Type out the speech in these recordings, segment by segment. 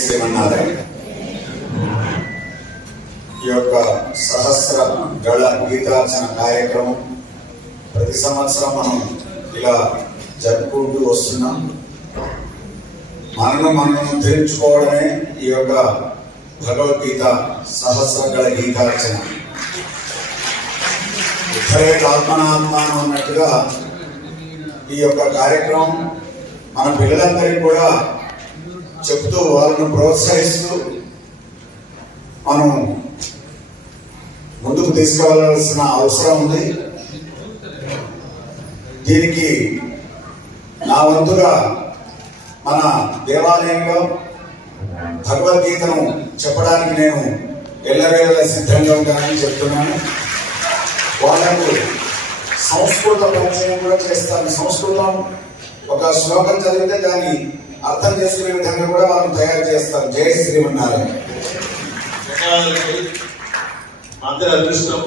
శ్రీమన్నారాయణ ఈ యొక్క సహస్ర గళ గీతార్చన కార్యక్రమం ప్రతి సంవత్సరం మనం ఇలా జరుపుకుంటూ వస్తున్నాం. మనం తెలుసుకోవడమే ఈ యొక్క భగవద్గీత సహస్ర గళ గీతార్చన. ఇక్కడే ఆత్మనాత్మానం అన్నట్టుగా ఈ యొక్క కార్యక్రమం మన పిల్లలందరికీ కూడా చెప్తూ వాళ్ళను ప్రోత్సహిస్తూ మనం ముందుకు తీసుకువెళ్ళవలసిన అవసరం ఉంది. దీనికి నా వంతుగా మన దేవాలయంలో భగవద్గీతను చెప్పడానికి నేను ఎల్లవేళ సిద్ధంగా ఉంటానని చెప్తున్నాను. వాళ్ళకు సంస్కృత పరిచయం కూడా చేస్తాను. సంస్కృతం ఒక శ్లోకం చదివితే దాన్ని అర్థం చేసుకునే విధంగా కూడా మనం తయారు చేస్తాం. జయ శ్రీమన్నారాయణ. అందరి అదృష్టం.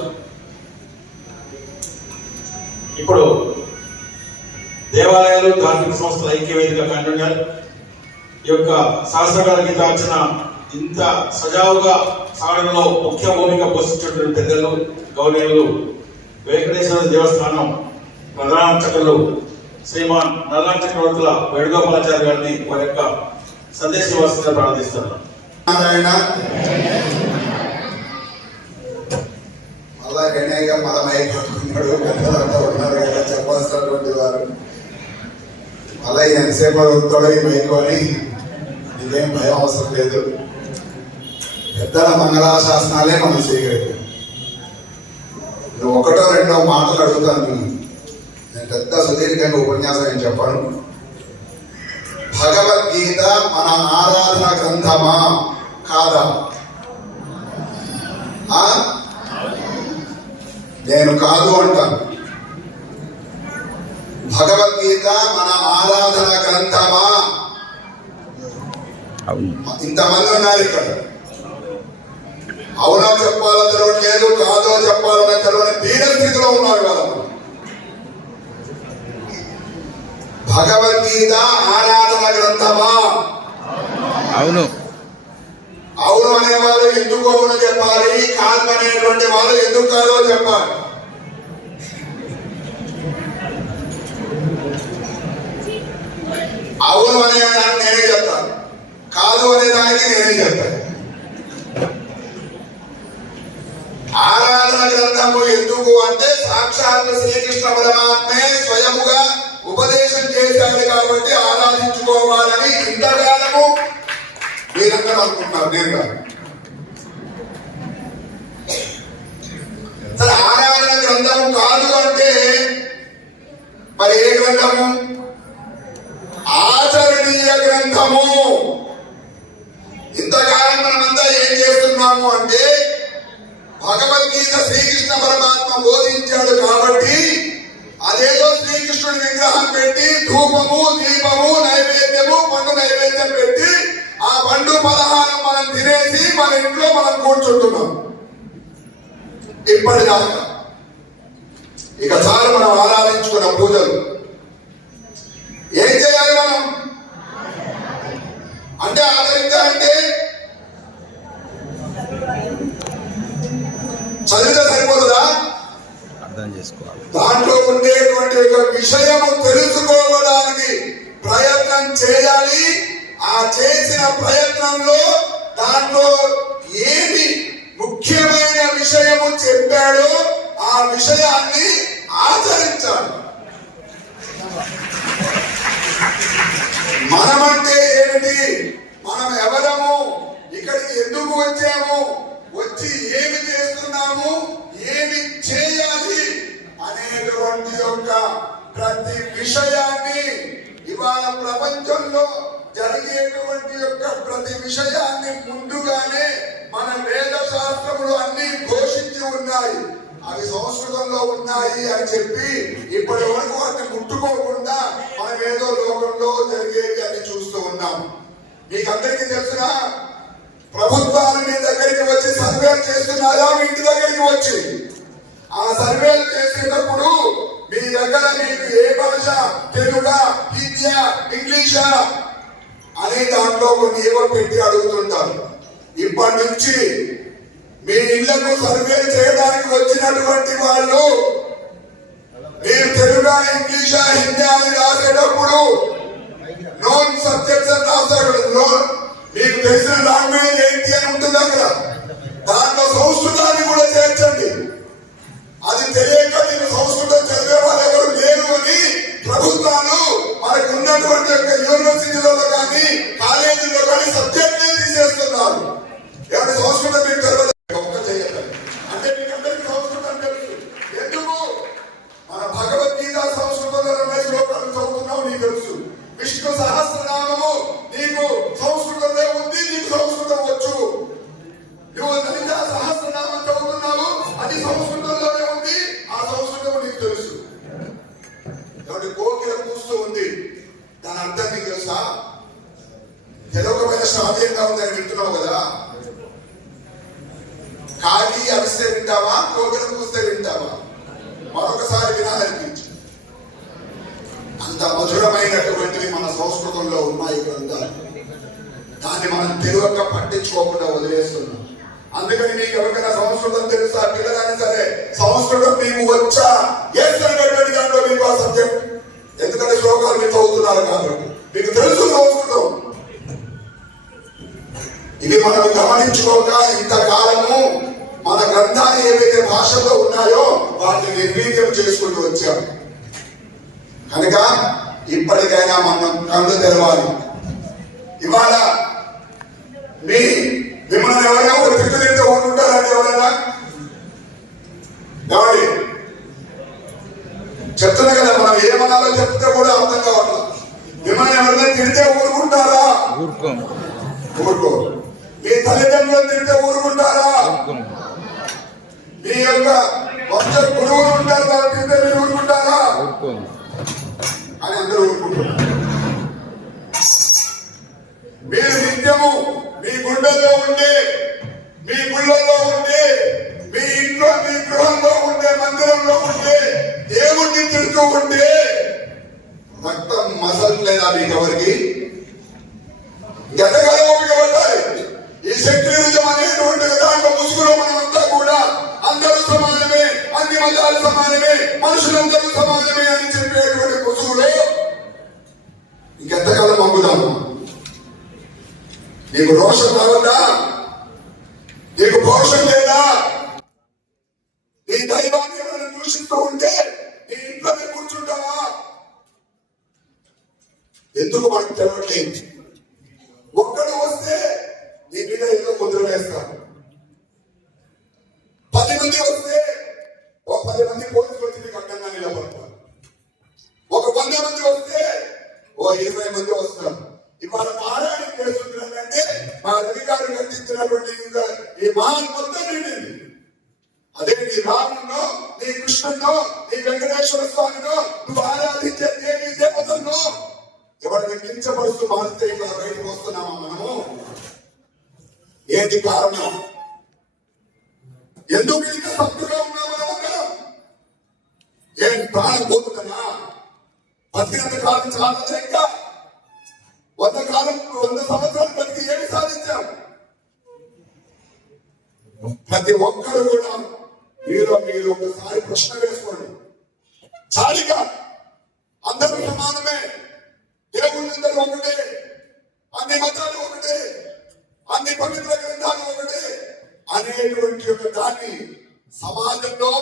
ఇప్పుడు దేవాలయాలు ధార్మిక సంస్థల ఐక్యవేదిక కన్వీనర్ ఈ యొక్క సహస్రకాల గీతార్చన ఇంత సజావుగా సాగడంలో ముఖ్య భూమిక పోషించినటువంటి పెద్దలు గౌరవులు వెంకటేశ్వర దేవస్థానం ప్రధాన అర్చకులు శ్రీమాన్ నల్లా చక్రవర్తుల వేణుగోపాలాచార్య గారిని వారి యొక్క సందేశ వస్తుందని ప్రార్థిస్తున్నారు. మళ్ళా గణేగా మలమైపోతున్నాడు, పెద్దలంతా ఉన్నారు కదా చెప్పాల్సినటువంటి వారు. మళ్ళీ ఎంతసేపు తొడై మైకొని ఇదేం భయం అవసరం లేదు. పెద్దల మంగళాశాసనాలే మనం చేయగలిగాం. నువ్వు ఒకటో రెండో మాటలు అడుగుతాను. నేను పెద్ద సుదీర్ఘంగా ఉపన్యాసం ఏం చెప్పాను. భగవద్గీత మన ఆరాధన గ్రంథమా కాదా? నేను కాదు అంటాను. భగవద్గీత మన ఆరాధన గ్రంథమా? ఇంతమంది ఉన్నారు ఇక్కడ. అవునా చెప్పాలని తెలవట్లేదు, కాదో చెప్పాలని తెలవని పీడ స్థితిలో ఉన్నారు కదా. భగవద్గీత ఆరాధన గ్రంథమా? అవును. అవును అనేవాళ్ళు ఎందుకు అవును చెప్పాలి, కాదు అనేటువంటి వాళ్ళు ఎందుకు కాదో చెప్పాలి. అవును అనేదానికి నేనే చెప్తాను, కాదు అనేదానికి నేనే చెప్తాను. ఆరాధన గ్రంథము ఎందుకు అంటే సాక్షాత్ శ్రీకృష్ణ పరమాత్మే స్వయముగా ఉపదేశం చేశాడు కాబట్టి ఆరాధించుకోవాలని ఇంతకాలము మీరందరూ అనుకుంటున్నారు. నేను కాదు. సరే, ఆరాధన గ్రంథము కాదు అంటే మరి ఏ గ్రంథము? ఆచరణీయ గ్రంథము. ఇంతకాలం మనమంతా ఏం చేస్తున్నాము అంటే భగవద్గీత శ్రీకృష్ణ పరమాత్మ బోధించాడు కాబట్టి అదేదో శ్రీకృష్ణుడి విగ్రహం పెట్టి ధూపము దీపము నైవేద్యము పండు నైవేద్యం పెట్టి ఆ పండు పలహారం మనం తినేసి మన ఇంట్లో మనం కూర్చుంటున్నాం. ఇప్పటిదాకా ఇక చాలు మనం ఆరాధించుకున్న పూజలు. ఏం చేయాలి మనం అంటే? ఆచరించాలంటే చదివితే సరిపోతుందా? అర్థం చేసుకోవాలి. దాంట్లో ఉండేటువంటి ఒక విషయము తెలుసుకోవడానికి ప్రయత్నం చేయాలి. ఆ చేసిన ప్రయత్నంలో దాంట్లో ఏమి ముఖ్యమైన విషయము చెప్పాడో ఆ విషయాన్ని ఆచరించాలి. మనమంటే ఏమిటి, మనం ఎవరము, ఇక్కడికి ఎందుకు వచ్చాము, వచ్చి ఏమి చేస్తున్నాము, ఏమి చేయాలి అనేటువంటి యొక్క ప్రతి విషయాన్ని, ఇవాళ ప్రపంచంలో జరిగేటువంటి యొక్క ప్రతి విషయాన్ని ముందుగానే మన వేద శాస్త్రములు అన్ని ఘోషించి ఉన్నాయి. అవి సంస్కృతంలో ఉన్నాయి అని చెప్పి ఇప్పటి వరకు వాటిని ముట్టుకోకుండా మన ఏదో లోకంలో జరిగేవి అని చూస్తూ ఉన్నాం. మీకు అందరికీ తెలిసిన ప్రభుత్వాలు మీ దగ్గరికి వచ్చి సర్వేలు చేస్తున్నారా? మీ ఇంటి దగ్గరికి వచ్చి ఆ సర్వేలు చేసేటప్పుడు మీ దగ్గర మీకు ఏ భాష, తెలుగా, హిందీయా, ఇంగ్లీషా అనే దాంట్లో కొన్ని ఏవో పెట్టి అడుగుతుంటారు. ఇప్పటి నుంచి మీ ఇళ్లకు సర్వే చేయడానికి వచ్చినటువంటి వాళ్ళు మీరు తెలుగు ఇంగ్లీషా హిందీ అని రాసేటప్పుడు నోన్ సబ్జెక్ట్స్ అని రాస్తాడు. మీకు తెలిసిన లాంగ్వేజ్ ఏంటి అని ఉంటుంది అక్కడ. దాంట్లో సంస్కృతాన్ని కూడా చేర్చండి. అది తెలియక నేను సంస్కృతం చదివే వాళ్ళు ఎవరు లేరు అని ప్రభుత్వాలు మనకు ఉన్నటువంటి యూనివర్సిటీలలో కానీ కాలేజీలో కానీ సబ్జెక్ట్ తీసేస్తున్నారు. ఎవరి సంస్కృతం మీకు తెలియదు అంటే మీకు అందరికీ సంస్కృతం తెలుసు. ఎందుకు? మన భగవద్గీత సంస్కృతంలో 2 శ్లోకాలు చదువుతున్నావు, నీకు తెలుసు. విష్ణు సహస్రనామము నీకు సంస్కృతంలో ఉంది, నీకు సంస్కృతం వచ్చు. నువ్వు లలిత సహస్రనామం చదువుతున్నావు, అది సంస్కృతంలోనే ఉంది, ఆ సంస్కృతం నీకు తెలుసు. కాబట్టి కోకిల కూస్తూ ఉంది, దాని అర్థం నీకు తెలుసా? తెలవకపోయిన శ్రావ్యంగా ఉందని వింటున్నావు కదా. కాకి అరిస్తే వింటావా, కోకిల కూస్తే వింటావా? మరొకసారి వినాలనిపించి అంత మధురమైనటువంటివి మన సంస్కృతంలో ఉన్నాయి గ్రంథాలు. దాన్ని మనం తెలియక పట్టించుకోకుండా వదిలేస్తున్నాం. అందుకని మీకు ఎవరికైనా సంస్కృతం తెలుసా? పిల్లలని సరే సంస్కృతం మీకు వచ్చా ఏటువంటి దాంట్లో మీకు ఆ సబ్జెక్ట్, ఎందుకంటే శ్లోకాలు మీరు చదువుతున్నారు కాబట్టి మీకు తెలుసు సంస్కృతం. ఇవి మనం గమనించుకోక ఇంతకాలము మన గ్రంథాలు ఏవైతే భాషల్లో ఉన్నాయో వాటిని నిర్వీర్యం చేసుకుంటూ వచ్చాం. కనుక ఇప్పటికైనా మనం కళ్ళు తెరవాలి. ఇవాళ మిమ్మల్ని ఎవరైనా ఒక తిట్టు తింటే ఊరుకుంటారంటే ఎవరైనా ఎవరి చెప్తున్నా కదా, మనం ఏమనాలో చెప్తే కూడా అర్థం కావట్లేదు. మిమ్మల్ని ఎవరైనా తిడితే ఊరుకుంటారా? ఊరుకో. మీ తల్లిదండ్రులను తిడితే ఊరుకుంటారా? మీ యొక్క వంశ గురువులు ఉంటారు, వాళ్ళు తిడితే మీరు ఊరుకుంటారా? అని అందరూ ఊరుకుంటున్నారు. మీరు నిత్యము మీ గుండెల్లో ఉండే, మీ గుళ్ళల్లో ఉండే, మీ ఇంట్లో మీ గృహంలో ఉండే, మందిరంలో ఉండే దేవుణ్ణి తిడుతూ ఉంటే రక్తం మసలలేదా మీకు ఎవరికి? ఎంతకాలం ఓపిక పట్టాలి? ఈ సెక్యులరిజం అనేటువంటి దాంట్లో ముసుగులో మనమంతా కూడా అందరూ సమానమే, అన్ని మతాలు సమానమే, మనుషులందరూ సమానమే అని చెప్పేటువంటి ముసుగులో ఇంకెంతకాలం అమ్ముదాము? నీకు రోషం రావద్దా? నీకు పౌరుషం లేదా? నీ దైవాన్ని ఎవరైనా దూషిస్తూ ఉంటే నీ ఇంట్లోనే కూర్చుంటావా? ఎందుకు మనకు తెలవట్లేదు? ఒక్కడు వస్తే నీ మీద ఏదో ముద్ర వేస్తారు. 10 మంది వస్తే ఒక 10 మంది పోలీసులు వచ్చి నీకు అడ్డంగా నిలబడతారు. ఒక 100 మంది వస్తే ఓ 20 మంది వస్తారు. ఇవాళ మారాడి చేస్తుంటే మా రవి గారు కట్టించినటువంటి ఈ మహాన్ మొత్తం నిండింది. అదే నీ రామునో, నీ కృష్ణునో, నీ వెంకటేశ్వర స్వామినో, నువ్వు ఆరాధించే దేవి దేవతలను ఎవరిని కించపరుస్తూ మారితే ఇలా బయటకు వస్తున్నామా మనము? ఏంటి కారణం? ఎందుకు ఇంకా తప్పుగా ఉన్నామా? ఏం ప్రాణం పోతుందన్నా? బతికినంత కాలం చాలా ఇంకా 100 సంవత్సరాలు బతికి ఏమి సాధించాం? ప్రతి ఒక్కరు కూడా మీరు ఒకసారి ప్రశ్న వేసుకోండి. చాలిగా అందరూ సమానమే, దేవుళ్ళందరూ ఒకటే, అన్ని మతాలు ఒకటే, అన్ని పవిత్ర గ్రంథాలు ఒకటే అనేటువంటి ఒక దాన్ని సమాజంలో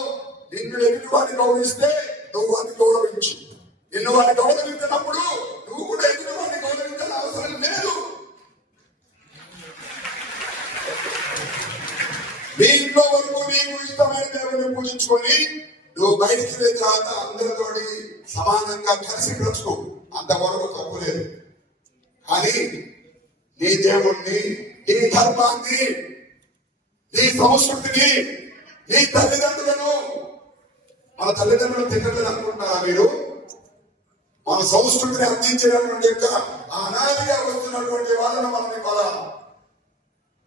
నిన్ను ఎదుటి వారిని గౌరవిస్తే నువ్వు వారిని గౌరవించు. నిన్ను వారిని గౌరవించినప్పుడు నువ్వు కూడా ఎదుటి వారిని గౌరవించాల్సిన అవసరం లేదు. మీ ఇంట్లో వరకు నీకు ఇష్టమైన దేవుడిని పూజించుకొని నువ్వు బయటికి వెళ్ళిన తర్వాత అందరితోటి సమానంగా కలిసి బ్రతుకు, అంతవరకు తప్పు లేదు. కానీ నీ దేవుణ్ణి, నీ ధర్మాన్ని, నీ సంస్కృతిని, నీ తల్లిదండ్రులను, మన తల్లిదండ్రులు తిట్టలేదు అనుకుంటారా మీరు? మన సంస్కృతిని అందించినటువంటి యొక్క అనాదిగా వస్తున్నటువంటి వాళ్ళను మనం ఇవాళ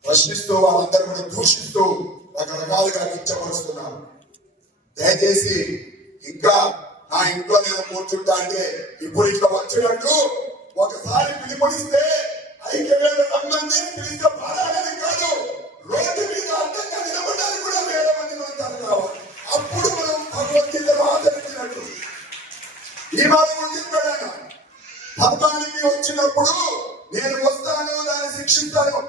ప్రశ్నిస్తూ వాళ్ళందరూ కూడా దూషిస్తూ రకరకాలుగా కించపరుస్తున్నారు. దయచేసి ఇంకా నా ఇంట్లో నేను కూర్చుంటా అంటే ఇప్పుడు ఇట్లా వచ్చినట్టు ఒకసారి పిలుపునిస్తే ఐక్యవేద రమ్మంది పిలిస్తే పాడాలని కాదు, రోడ్డు మీద అందంగా నిలబడడానికి కూడా వేల మంది మనకు కావాలి. అప్పుడు మనం భగవద్గీతను ఆచరించినట్టు. ఈ మాట గుర్తించాడు. ధర్మానికి వచ్చినప్పుడు నేను వస్తాను, దాన్ని శిక్షిస్తాను.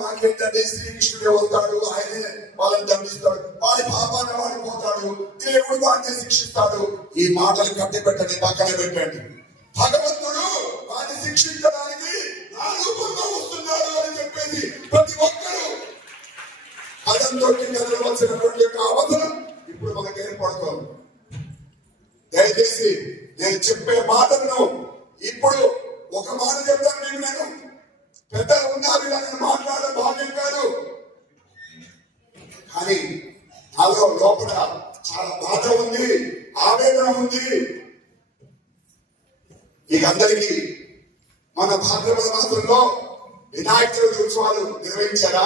మాకేంటంటే శ్రీకృష్ణుడే వస్తాడు, ఆయనే వాళ్ళని దండిస్తాడు, వాడి పాపాన్ని వాడి పోతాడు, దేవుడు వాడిని శిక్షిస్తాడు. ఈ మాటలు కట్టి పెట్టండి, పక్కన పెట్టండి. భగవంతుడు వాడిని శిక్షించడానికి నా రూపంలో వస్తున్నాడు అని చెప్పేసి ప్రతి ఒక్కరూ అదంతో కదలవలసినటువంటి యొక్క అవసరం ఇప్పుడు మనకు ఏర్పడుతోంది. దయచేసి నేను చెప్పే మాటలను ఇప్పుడు ఒక మాట చెప్తాను మీకు. నేను పెద్దలు ఉన్నారు, నేను మాట్లాడడం భాగ్యం కాదు, కానీ నాలో లోపల చాలా బాధ ఉంది, ఆవేదన ఉంది. మీకు అందరికీ మన భాద్రపద మాసంలో వినాయక చవితి ఉత్సవాలు నిర్వహించారా?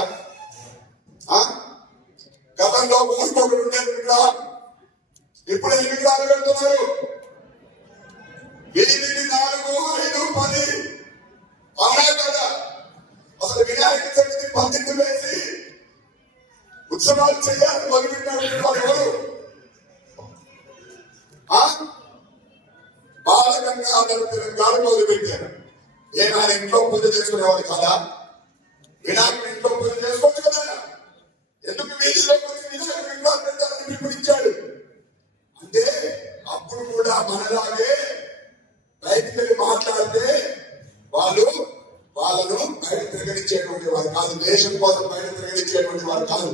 గతంలో ఊరికొకరు ఉండేది విగ్రహం, ఇప్పుడు ఎన్ని విగ్రహాలు పెడుతున్నారు? 8, 4, 5, 10. అవునా కదా? అసలు వినాయక చవితి పందిట్టు వేసి ఉత్సవాలు చేయాలని మొదలుపెట్టిన వాళ్ళు ఎవరు? బాలగంగాధర గారు మొదలుపెట్టారు. ఏమైనా ఇంట్లో పూజ చేసుకునేవాడు కదా? వినాయకుడు ఇంట్లో పూజ చేసుకోవచ్చు కదా? ఎందుకు వీధిలో వినాయకుడు విగ్రహాలు పెట్టాలని పిలుపునిచ్చాడు? అంటే అప్పుడు కూడా మనలాగే బయటికి వెళ్ళి మాట్లాడితే వాళ్ళను బయట తిరగనిచ్చేటువంటి వారు కాదు, దేశం కోసం బయట తిరగనిచ్చేటువంటి వారు కాదు.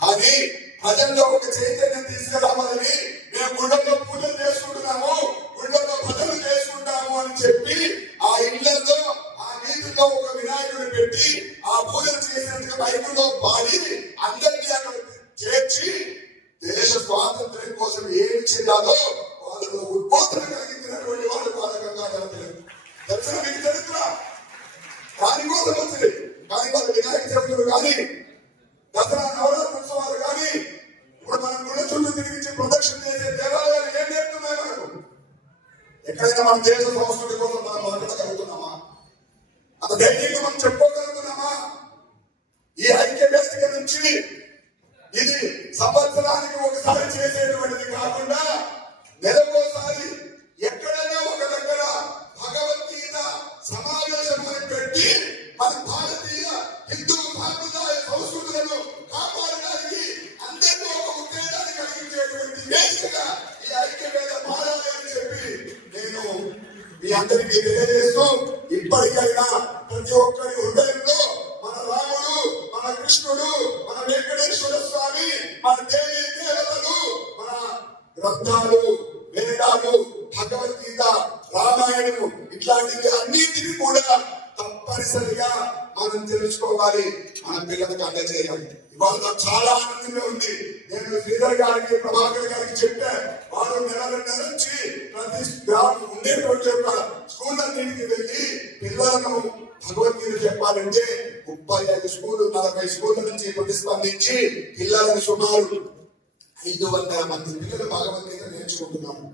కానీ ప్రజల్లో ఒక చైతన్యం తీసుకురావాలని మేము గుళ్ళలో పూజలు చేసుకుంటున్నాము, గుళ్ళలో భజనలు చేసుకుంటాము అని చెప్పి ఆ ఇళ్లలో ఆ వీధుల్లో ఒక వినాయకుడిని పెట్టి ఆ పూజలు చేసినట్టుగా బైబిల్లో పాడి అందరినీ అక్కడ చేర్చి దేశ స్వాతంత్ర్యం కోసం ఏమి చేయాలో వాళ్ళలో ఉద్బోధన కలిగించినటువంటి వాళ్ళు బాలగంగాధర దర్శనం మీకు చరిత్ర. దానికోసం వచ్చింది. కానీ వాళ్ళు వినాయక చవితులు కానీ దసరా నవరాత్రి ఉత్సవాలు కానీ ఇప్పుడు మనం గుళ్ళ చుట్టూ తిరిగించి ప్రదక్షిణ చేసే దేవాలయాలు ఏం నేర్పుతున్నాయి మనకు? ఎక్కడైనా మన దేశ సంస్కృతి కోసం మనం మాట్లాడగలుగుతున్నామా? అంత ధైర్యంగా మనం చెప్పుకోగలుగుతున్నామా? ఈ ఐక్య వేదిక నుంచి ఇది సంవత్సరానికి ఒకసారి చేసేటువంటిది కాకుండా నెలకోసారి ఎక్కడైనా ఒక దగ్గర భగవద్గీత సమావేశం పెట్టి మన భారతీయ హిందూ సాంప్రదాయ సంస్కృతులను కాపాడడానికి అందరికీ ఒక ఉత్తేజాన్ని కలిగించేటువంటి వేదికగా ఈ ఐక్యవేద మారాలి అని చెప్పి నేను మీ అందరికీ తెలియజేస్తూ, ఇప్పటికైనా ప్రతి ఒక్కరి హృదయంలో మన రాముడు, మన కృష్ణుడు, మన వెంకటేశ్వర స్వామి, మన దేవి దేవతలు, మన గ్రంథాలు, వేదాలు, భగవద్గీత, రామాయణము ఇట్లాంటివి అన్నింటినీ కూడా తప్పనిసరిగా మనం తెలుసుకోవాలి, మన పిల్లలకు అందజేయాలి. ఇవాళ నాకు చాలా ఆనందంగా ఉంది. నేను శ్రీధర్ గారికి, ప్రభాకర్ గారికి చెప్పా, వారు నెల నుంచి ప్రతి గ్రామం ఉండేటువంటి యొక్క స్కూళ్ళన్నింటికి వెళ్ళి పిల్లలను భగవద్గీత చెప్పాలంటే 35 స్కూళ్ళు, 40 స్కూళ్ళ నుంచి ప్రతిస్పందించి పిల్లలను సుమారు 500 మంది పిల్లలు భగవద్గీత నేర్చుకుంటున్నాము.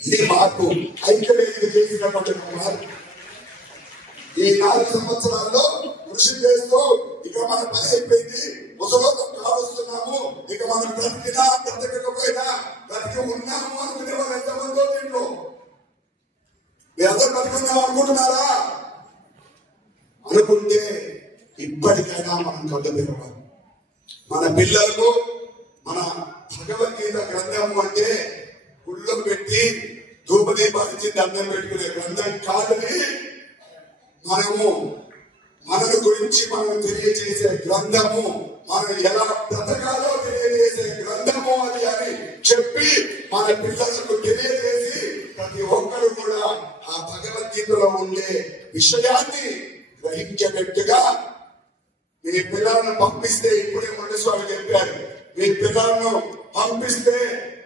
ఇది మార్పు, ఐక్యవేదిక చేసినటువంటి మార్పు. ఈ 4 సంవత్సరాల్లో కృషి చేస్తూ ఇక మన పని అయిపోయింది, ముసలోకం కావస్తున్నాము, ఇక మనం బ్రతికినా బ్రతకకపోయినా బ్రతికి ఉన్నాము అనుకునే వాళ్ళు ఎంతమందో దీంట్లో. మీరందరూ బ్రతికున్నాం అనుకుంటున్నారా? అనుకుంటే ఇప్పటికైనా మనం కళ్ళు తెరవాలి. మన పిల్లలకు మన భగవద్గీత గ్రంథము అంటే గుళ్ళో పెట్టి ధూపదీపాలించి దండం పెట్టుకునే గ్రంథం కాదని, మనము మనల గురించి మనం తెలియజేసే గ్రంథము, మనం ఎలా బ్రతకాలో తెలియజేసే గ్రంథము అది అని చెప్పి మన పిల్లలకు తెలియజేసి ప్రతి ఒక్కరు కూడా ఆ భగవద్గీతలో ఉండే విషయాన్ని గ్రహించేటట్టుగా మీ పిల్లలను పంపిస్తే, ఇప్పుడే మురళీస్వామి చెప్పారు, మీ పిల్లలను పంపిస్తే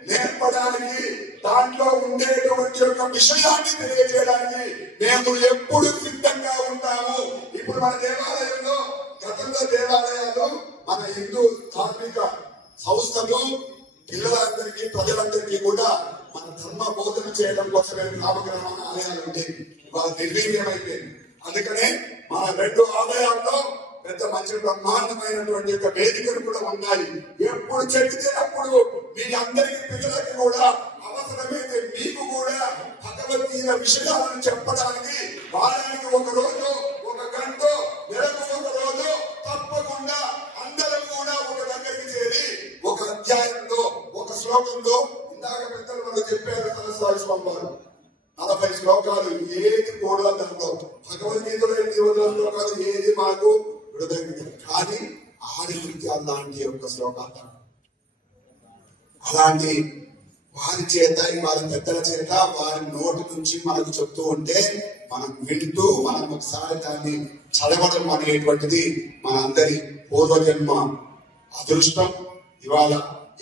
నేర్పడానికి, దాంట్లో ఉండేటువంటి ఒక విషయాన్ని తెలియజేయడానికి మేము ఎప్పుడు సిద్ధంగా ఉంటాము. ఇప్పుడు మన దేవాలయంలో, గతంలో దేవాలయాలు మన హిందూ ధార్మిక సంస్థలు పిల్లలందరికీ, ప్రజలందరికీ కూడా మన ధర్మ బోధన చేయడం కోసమే నామకరణ ఆలయాలు ఉండేవి. వాళ్ళు నిర్వీర్యమైపోయింది. అందుకనే మన రెండు ఆలయాల్లో పెద్ద మంచి బ్రహ్మాండమైనటువంటి యొక్క వేదికలు కూడా ఉన్నాయి. ఎప్పుడు చెబితే అప్పుడు మీ అందరికీ పిల్లలకి కూడా అవసరమైతే మీకు కూడా భగవద్గీత విషయాలను చెప్పడానికి వారానికి ఒక రోజు, ఒక గంట, నెలకు ఒక రోజు తప్పకుండా అందరం కూడా ఒక దగ్గరికి చేరి ఒక అధ్యాయంలో, ఒక శ్లోకంలో, ఇందాక పెద్దలు మనం చెప్పారు సరస్వతి స్వామి వారు 40 శ్లోకాలు, ఏది కూడా దాంట్లో భగవద్గీతలో 800 శ్లోకాలు ఏది మాకు విడుదల, కానీ ఆది నృత్యాలు లాంటి యొక్క శ్లోకాలు అలాంటి వారి చేత, వారి పెద్దల చేత, వారి నోటి నుంచి మనకు చెప్తూ ఉంటే మనం వింటూ మనం ఒకసారి దాన్ని చదవడం అనేటువంటిది మనందరి పూర్వజన్మ అదృష్టం. ఇవాళ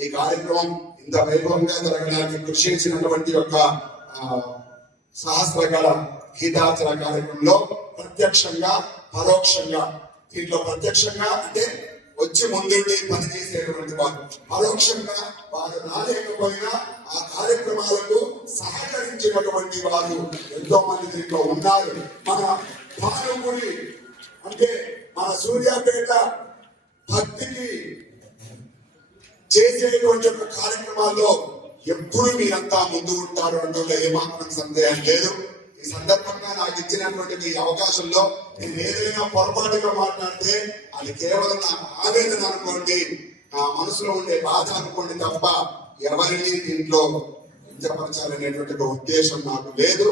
ఈ కార్యక్రమం ఇంత వైభవంగా జరగడానికి కృషి చేసినటువంటి యొక్క సహస్రకళ గీతార్చన కార్యక్రమంలో ప్రత్యక్షంగా, పరోక్షంగా, దీంట్లో ప్రత్యక్షంగా అంటే వచ్చి ముందుండి పనిచేసేటువంటి వారు, పరోక్షంగా వారు రాలేకపోయినా ఆ కార్యక్రమాలకు సహకరించినటువంటి వారు ఎంతో మంది దీంట్లో ఉన్నారు. మన భానుగుడి అంటే మన సూర్యాపేట భక్తికి చేసేటువంటి కార్యక్రమాల్లో ఎప్పుడు మీరంతా ముందు ఉంటారు అంటే ఏమాత్రం సందేహం లేదు. ఈ సందర్భంగా నాకు ఇచ్చినటువంటి ఈ అవకాశంలో నేను ఏదైనా పొరపాటుగా మాట్లాడితే అది కేవలం నా ఆవేదన అనుకోండి, నా మనసులో ఉండే బాధ అనుకోండి తప్ప ఎవరిని దీంట్లో కించపరచాలనేటువంటి ఉద్దేశం నాకు లేదు.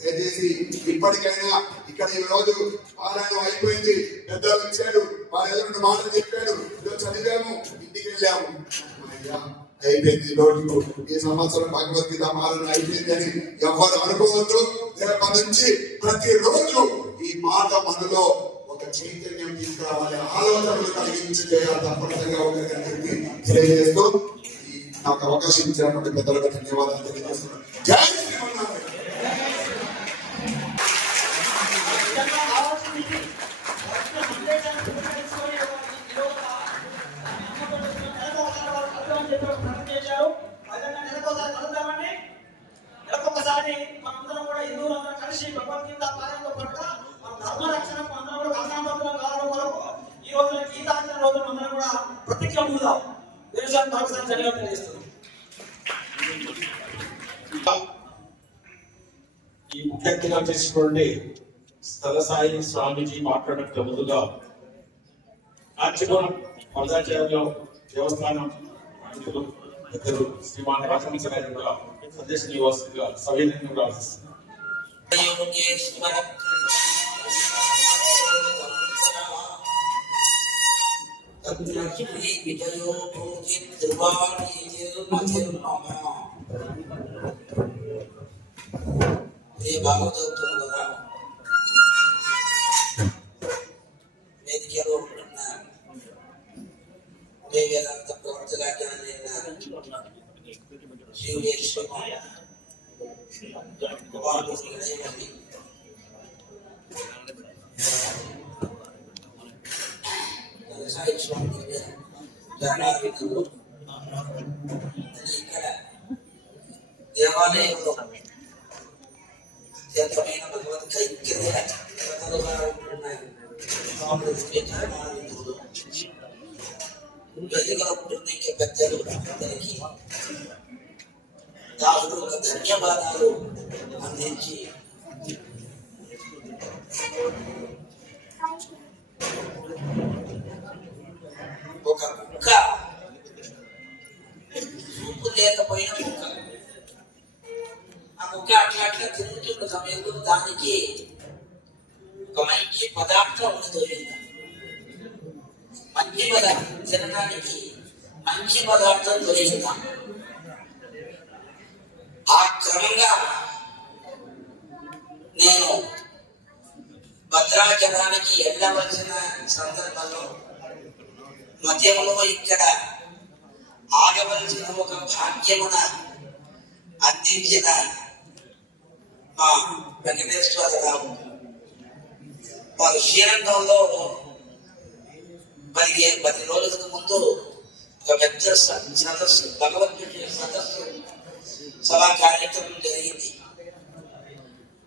దయచేసి ఇప్పటికైనా ఇక్కడ ఈ రోజు పారాయణం అయిపోయింది, పెద్దలు వచ్చాడు, వారు ఏదో మాటలు చెప్పాడు, ఏదో చదివాము, ఇంటికి వెళ్ళాము, అయిపోయింది. రోజు ఈ సంవత్సరం భగవద్గీత పాలన అయిపోయింది అని ఎవరు అనుకోవద్దు. రేపటి నుంచి ప్రతిరోజు ఈ మాట మనలో ఒక చైతన్యం తీసుకురావాలి, ఆలోచనలు కలిగించి చేయాలి తప్పనిసరిగా ఒకరికి తెలియజేస్తూ నాకు అవకాశం ఇచ్చినటువంటి పెద్దలకు ధన్యవాదాలు తెలియజేస్తున్నాను. జై శ్రీమన్నారాయణ. ఒకసారి మనందరం కూడా హిందువులందరం కలిసి భగవద్గీత పారాయణతో పాటుగా మన ధర్మ రక్షణకు అందరం కూడా కర్ణాబంధులం కావడం వరకు ఈ రోజు గీతాంజన రోజు అందరం కూడా ప్రతిజ్ఞ పొందుదాం. దేశాన్ని మరొకసారి ధన్యవాదాలు తెలియజేస్తున్నాం. ఈ ముఖ్య అతిథిగా చేసినటువంటి స్థలసాయి స్వామీజీ మాట్లాడటం ముందుగా ఆర్చిగూడెం వరదాచార్యుల దేవస్థానం మంత్రులు పెద్దలు శ్రీమాన్ రాజవంశ గారి కూడా సందేశ నివాసులుగా సవినయంగా ప్రార్థిస్తున్నారు. వేదికలో ఉన్న వేవేదాంత ప్రవర్తకాచార్యులైన శ్రీవేశ్వర సాయి స్వామి ఇక్కడ దేవాలయంలో అత్యంతమైన భగవత్ కైక్యత ఉంటున్నాయి. వేదికలో ఉంటున్న పెద్దలు అందరికీ దాసుడు ధన్యవాదాలు అందించి ఒక కుక్క చూపు లేకపోయిన కుక్క, ఆ కుక్క అట్లా అట్లా తిరుగుతున్న సమయంలో దానికి ఒక మంచి పదార్థం దొరికింది. మంచి పదార్థం తినడానికి మంచి పదార్థం దొరికిందా. ఆ క్రమంగా నేను భద్రాచలానికి వెళ్ళవలసిన సందర్భంలో మధ్యములో ఇక్కడ ఆగవలసిన ఒక భాగ్యమున అందించిన మా వెంకటేశ్వరరావు వారు శ్రీరంగంలో 10 రోజులకు ముందు ఒక పెద్ద సదస్సు, భగవద్గీత సదస్సు సభా కార్యక్రమం జరిగింది.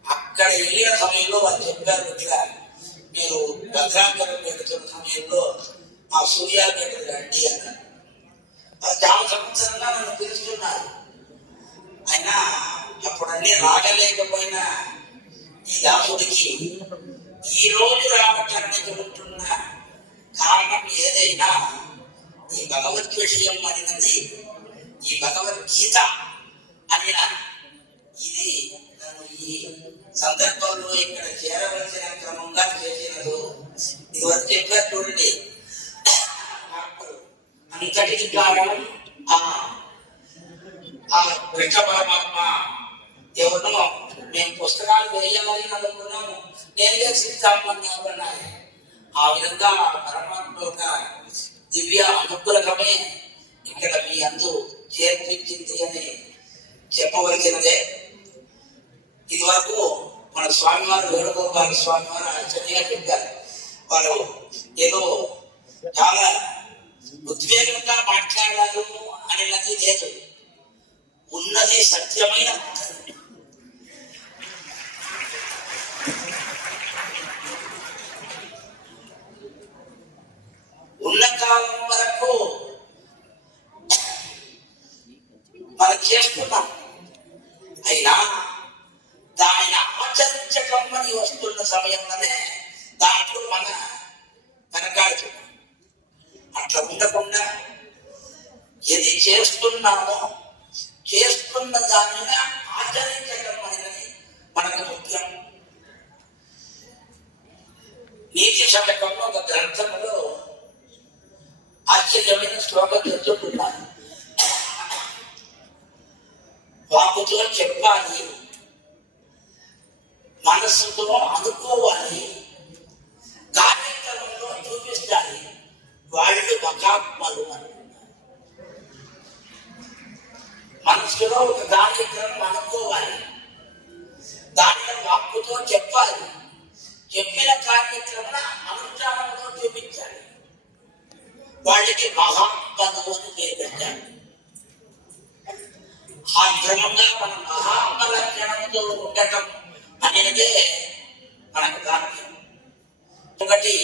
అక్కడ వెళ్ళిన సమయంలో వాళ్ళు చెప్పారు, ఇట్లా మీరు భద్రాచలం పెడుతున్న సమయంలో మా సూర్యాపేట రండి అన్నారు. అది చాలా సంవత్సరంగా నన్ను పిలుస్తున్నారు. అయినా అప్పుడన్నీ రాగలేకపోయినా ఈ దాసుడికి ఈ రోజు రావటానికి ఉంటున్న కారణం ఏదైనా ఈ భగవద్ విషయం అనినది, ఈ భగవద్గీత అనిన ఇది నన్ను ఈ సందర్భంలో ఇక్కడ చేరవలసిన క్రమంగా చేసినదు. ఇదివరకు చెప్పారు చూడండి, అంతటికి కారణం ఆ కృష్ణ పరమాత్మ. ఎవరినో మేము పుస్తకాలు వేయాలని అనుకున్నాము, నేరుగా సిద్ధామన్నారు అన్నారు. ఆ విధంగా పరమాత్మ యొక్క దివ్య అనుగ్రహమే ఇక్కడ మీ అందు చేర్పించింది అని చెప్పవలసినదే. ఇది వరకు మన స్వామివారు వేణుగోపాల స్వామివారు ఆశ్చర్యంగా చెప్పారు. వారు ఏదో చాలా ఉద్వేగంగా మాట్లాడారు అనేది లేదు, ఉన్నది సత్యమైన ఉన్న కాలం వరకు మనం చేస్తున్నాం. అయినా దానిని ఆచరించకమని వస్తున్న సమయంలోనే దాంట్లో మన వెనకాడుతున్నాం. అట్లా ఉండకుండా ఏది చేస్తున్నామో చేస్తున్న దానిని ఆచరించడం అనేది మనకు ముఖ్యం. నీతి శతకంలో ఒక గ్రంథంలో ఆశ్చర్యమైన శ్లోకం చెప్తున్నాను. వాకుతో చెప్పాలి, మనస్సుతో అనుకోవాలి, కార్యక్రమంలో చూపించాలి. వాళ్ళు మహాత్మలు అంటున్నారు. మనస్సులో ఒక కార్యక్రమం అనుకోవాలి, దానిని వాక్కుతో చెప్పాలి, చెప్పిన కార్యక్రమం అనుష్ఠానంలో చూపించాలి. వాళ్ళకి మహాత్మలు అని పేరు పెట్టాలి. ఆ క్రమంగా మనం మహాత్మ లక్షణంతో ఉండటం అనేదే మనకు కార్యం. ఒకటి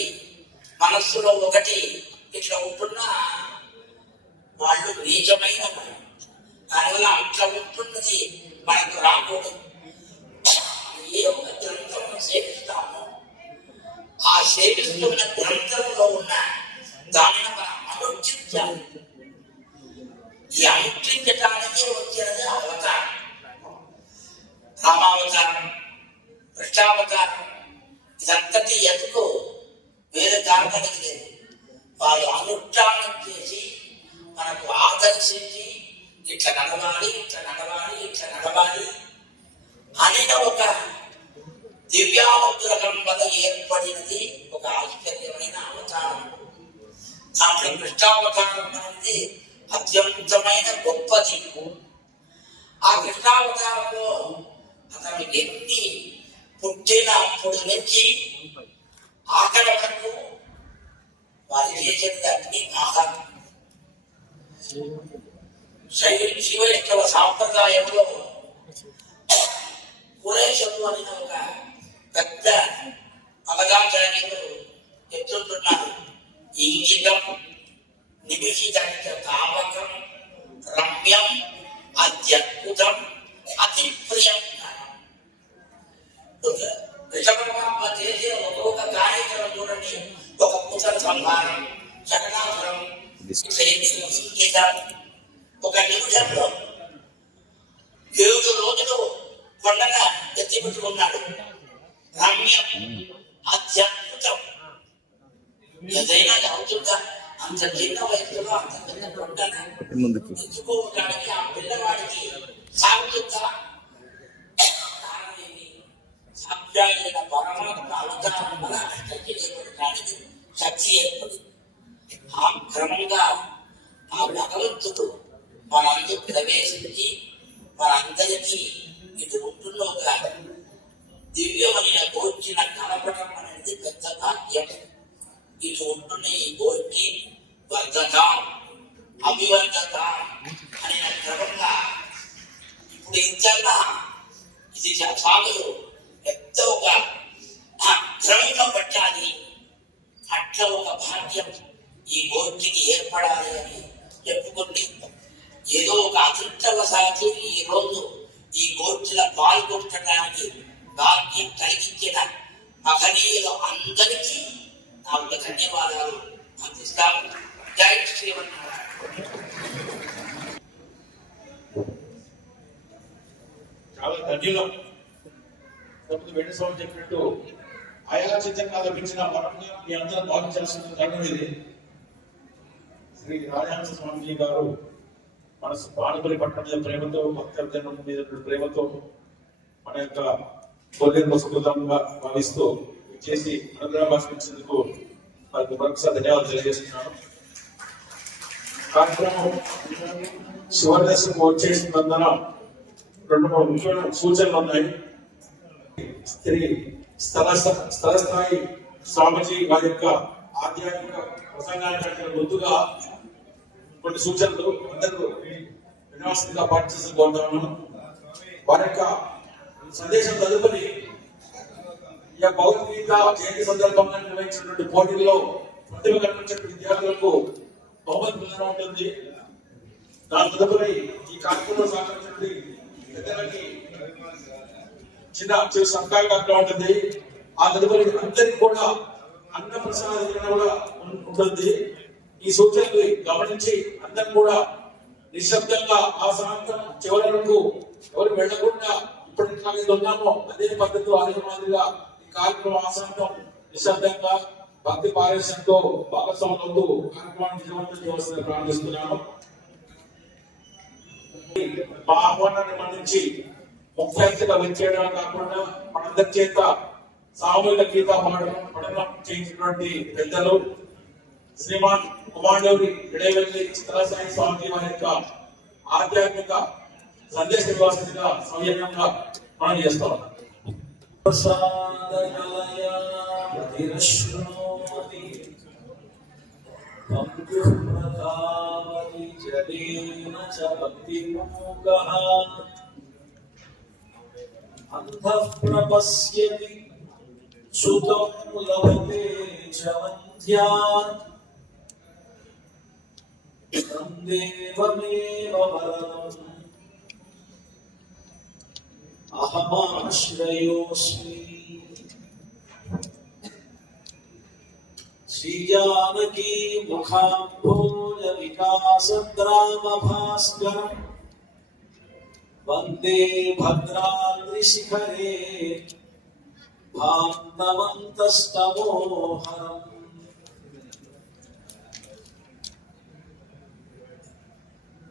మనస్సులో ఒకటి ఇట్లా ఉంటున్నా వాళ్ళు నీచమైన దానివల్ల అట్లా ఉంటున్నది మనకు రాకూడదు. ఏ ఒక గ్రంథం సేవిస్తామో ఆ సేవిస్తున్న గ్రంథంలో ఉన్న దానిని మనం అనుష్ఠించాలి. ఈ అనుష్ఠించటానికి వచ్చినది అవతారం. రామావతారం, కృష్ణావతారం, ఇదంతటి ఎందుకు వేరే కారణానికి లేదు. వాళ్ళు అనుష్ఠానం చేసి మనకు ఆదర్శించి ఇట్లా నడవాలి, ఇట్లా నడవాలి, ఇట్లా నడవాలి అనే ఒక దివ్యానుగ్రహం వల్ల ఏర్పడినది ఒక ఆశ్చర్యమైన అవతారం. దాంట్లో కృష్ణావతారం అనేది అత్యంతమైన గొప్పది. ఆ కృష్ణావతారంలో అతను ఎన్ని పుట్టినప్పుడు నుంచి ఆఖరి వరకు వారు చేసేది అన్ని మహాత్మ. శివైష్ణవ సాంప్రదాయంలో కురేషులు అని ఒక పెద్ద అవగాచార్యులు చెప్తుంటున్నారు. ఇంగితం నిమిషిత కామకం రమ్యం అత్యద్భుతం అతి ప్రియం. విషపరమాత్మ చేసే ఒక్కొక్క కార్యక్రమం చూడండి. ఒక పుత్ర సంహారం, శరణాపురం, ఒక నిమిషంలో 7 రోజులు కొండగా ఎత్తిపెట్టుకున్నాడు. రమ్యం అత్యద్భుతం. ఏదైనా అవుతుందా? అంత చిన్న వయసులో అంత పెద్ద కొండను తెచ్చుకోవడానికి ఆ పిల్లవాడికి సాగుతుందా? సాధ్యాయన పరమాత్మ అవతారం వల్ల శక్తి ఏర్పడటానికి శక్తి ఏర్పడింది. ఆ క్రమంగా ఆ భగవంతుడు మనందరూ ప్రవేశించి మనందరికీ ఇది ఉంటున్న ఒక దివ్యమైన గోష్ఠిన కనపడటం అనేది పెద్ద భాగ్యం. ఇది ఉంటున్న ఈ గోష్ఠి వర్ధత అభివర్ధత అనే క్రమంగా ఇప్పుడు ఇంకన్నా ఇది సాగులు పెద్ద ఒక క్రమంలో పట్టాలి. అట్లా ఒక భాగ్యం ఈ గోష్ఠికి ఏర్పడాలి అని చెప్పుకుంది. ఏదో ఒక అదృష్టవశాత్తు ఈ రోజు ఈ గోష్ఠిలో పాల్గొనడానికి భాగ్యం కలిగించిన మహనీయులు అందరికీ నా యొక్క ధన్యవాదాలు అందిస్తాను. జై శ్రీమన్నారాయణ. చాలా ధన్యులం. వెంకటస్వామి చెప్పినట్టు అయాచితంగా లభించిన వరంగా మీ అందరూ భావించాల్సిన తరుణం ఇది. శ్రీ రాజహంస స్వామిజీ గారు మన బాణపల్లి పట్టణం మీద ప్రేమతో, భక్తజనం మీద ప్రేమతో మన యొక్క కోరికను సుకృతంగా భావిస్తూ చేసి అనుగ్రహం భాషించేందుకు వారికి మరొకసారి ధన్యవాదాలు తెలియజేస్తున్నాను. కార్యక్రమం చివరి దశకు వచ్చేసినందున 2-3 ముఖ్యమైన సూచనలు ఉన్నాయి. స్థలస్థాయి స్వామిజీ వారి యొక్క ఆధ్యాత్మిక ప్రసంగానికి ముందుగా కొన్ని సూచనలు అందరూ వినవలసిందిగా పాటించాల్సి కోరుతాను. వారి యొక్క సందేశం తదుపరి భగవద్గీత జయంతి సందర్భంగా నిర్వహించినటువంటి పోటీల్లో ప్రతిభ కనిపించిన విద్యార్థులకు బహుమతి పొందడం ఉంటుంది. దాని తదుపరి ఈ కార్యక్రమంలో సహకరించినటువంటి పెద్దలకి చిన్న సత్కార కార్యక్రమం ఉంటుంది. ఆ తదుపరి అందరికి కూడా అన్న ప్రసాద కూడా ఉంటుంది. ఈ సూచనలు గమనించి అందరం కూడా నిశ్శబ్దంగా ఆ సాయంత్రం చివరి వరకు ఎవరు వెళ్లకుండా ఇప్పుడు ఉన్నామో అదే పద్ధతిలో అదే మాదిరిగా ఈ కార్యక్రమం ఆశాంతం నిశ్శబ్దంగా భక్తి పారవశ్యంతో భాగస్వాములతో కార్యక్రమాన్ని విజయవంతం చేయవలసిందిగా ప్రార్థిస్తున్నాను. మా ఆహ్వానాన్ని మన్నించి ముఖ్య అతిథిగా విచ్చేయడం కాకుండా మనందరి చేత సామూహిక గీత పఠనం చేయించినటువంటి పెద్దలు శ్రీమాన్ కుమాండూరి ఇడేవెల్లి చిత్రసాయి స్వామి వారి యొక్క ఆధ్యాత్మిక సందేశ నివాసంగా సంయమనంగా మనం చేస్తాం. అంతఃప్రపశ్యతి సుతం లభతే చ వంద్యాత్ దేవమేవ వరం అహమాశ్రయోస్మి. శ్రీజానకీ ముఖాంభోజ వికాసగ్రామ భాస్కరం వందే భద్రాద్రిశిఖరే భాంతవంతస్తమోహరం.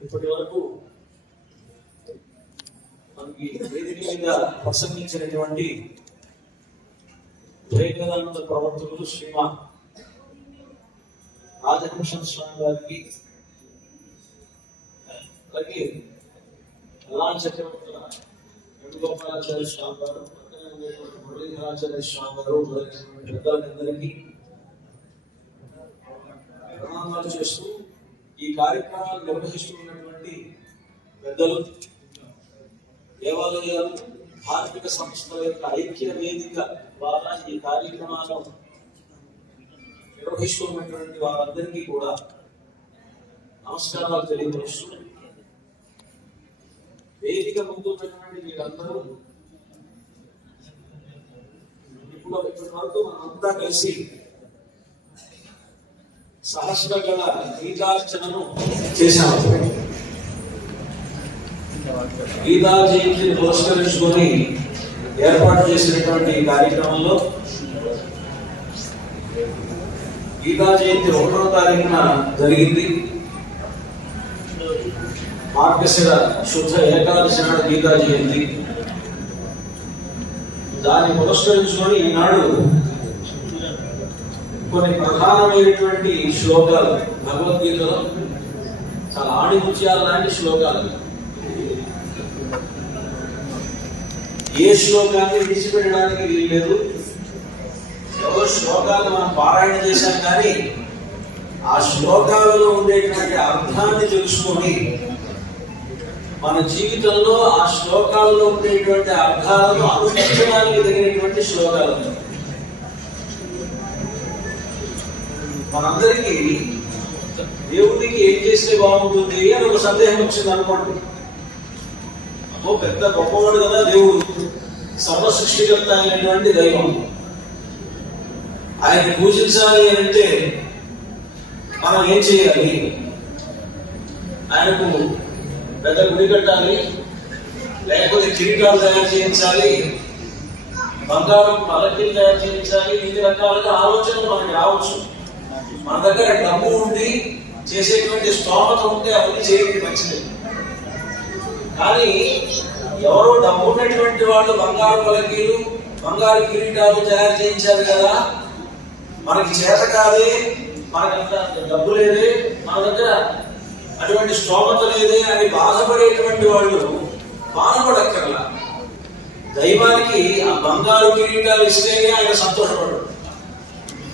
ఇప్పటి వరకు మనకి వేదిక మీద ప్రసంగించినటువంటి వివేకానంద ప్రవర్తకులు శ్రీమాన్ రాజహంస స్వామి గారికి, అలాగే అలా చక్రవర్తుల వేణుగోపాలాచార్య స్వామి గారు, మురళీధరాచార్య స్వామి గారు పెద్దలందరికీ ప్రణామాలు చేస్తూ ఈ కార్యక్రమాలు నిర్వహిస్తున్నటువంటి పెద్దలు, దేవాలయాలు, ధార్మిక సంస్థల యొక్క ఐక్య వేదిక ద్వారా ఈ కార్యక్రమాలను నిర్వహిస్తున్నటువంటి వారందరికీ కూడా నమస్కారాలు తెలియపరుస్తూ, వేదిక ముందు ఉన్నటువంటి మీరందరూ ఇప్పటి వరకు మనంతా కలిసి సహస్రగల గీతార్చనను చేశాము. గీతా జయంతిని పురస్కరించుకొని ఏర్పాటు చేసినటువంటి కార్యక్రమంలో గీతా జయంతి 1వ తారీఖున జరిగింది. మార్గశిర శుద్ధ ఏకాదశి నాడు గీతా జయంతి. దాన్ని పురస్కరించుకొని ఈనాడు కొన్ని ప్రధానమైనటువంటి శ్లోకాలు భగవద్గీతలో చాలా ఆణిముత్యాల లాంటి శ్లోకాలు. ఏ శ్లోకాన్ని విడిచిపెట్టడానికి వీల్లేదు. ఎవరో శ్లోకాలు మనం పారాయణ చేశాం కానీ ఆ శ్లోకాలలో ఉండేటువంటి అర్థాన్ని తెలుసుకొని మన జీవితంలో ఆ శ్లోకాలలో ఉండేటువంటి అర్థాలను అనుసరించడానికి తగినటువంటి శ్లోకాలు. మనందరికీ దేవుడికి ఏం చేస్తే బాగుంటుంది అని ఒక సందేహం వచ్చింది అనుకోండి. అబ్బో పెద్ద గొప్పవాడు కదా దేవుడు, సర్వ సృష్టికర్త అయినటువంటి దైవం, ఆయన పూజించాలి అని అంటే మనం ఏం చేయాలి? ఆయనకు పెద్ద గుడి కట్టాలి, లేకపోతే కిరీటాలు తయారు చేయించాలి, బంగారం పలకీలు తయారు చేయించాలి, ఇన్ని రకాలుగా ఆలోచనలు మనకి రావచ్చు. మన దగ్గర డబ్బు ఉండి చేసేటువంటి స్తోమత ఉంటే అవన్నీ చేయడం మంచిది. కానీ ఎవరో డబ్బు ఉన్నటువంటి వాళ్ళు బంగారు పలకీలు, బంగారు కిరీటాలు తయారు చేయించారు కదా, మనకి చేత కాదే, మనకంత డబ్బు లేదే, మన దగ్గర అటువంటి స్తోమత లేదే అని బాధపడేటువంటి వాళ్ళు బాధపడక్కర్లా. దైవానికి ఆ బంగారు కిరీటాలు ఇస్తేనే ఆయన సంతోషపడడు,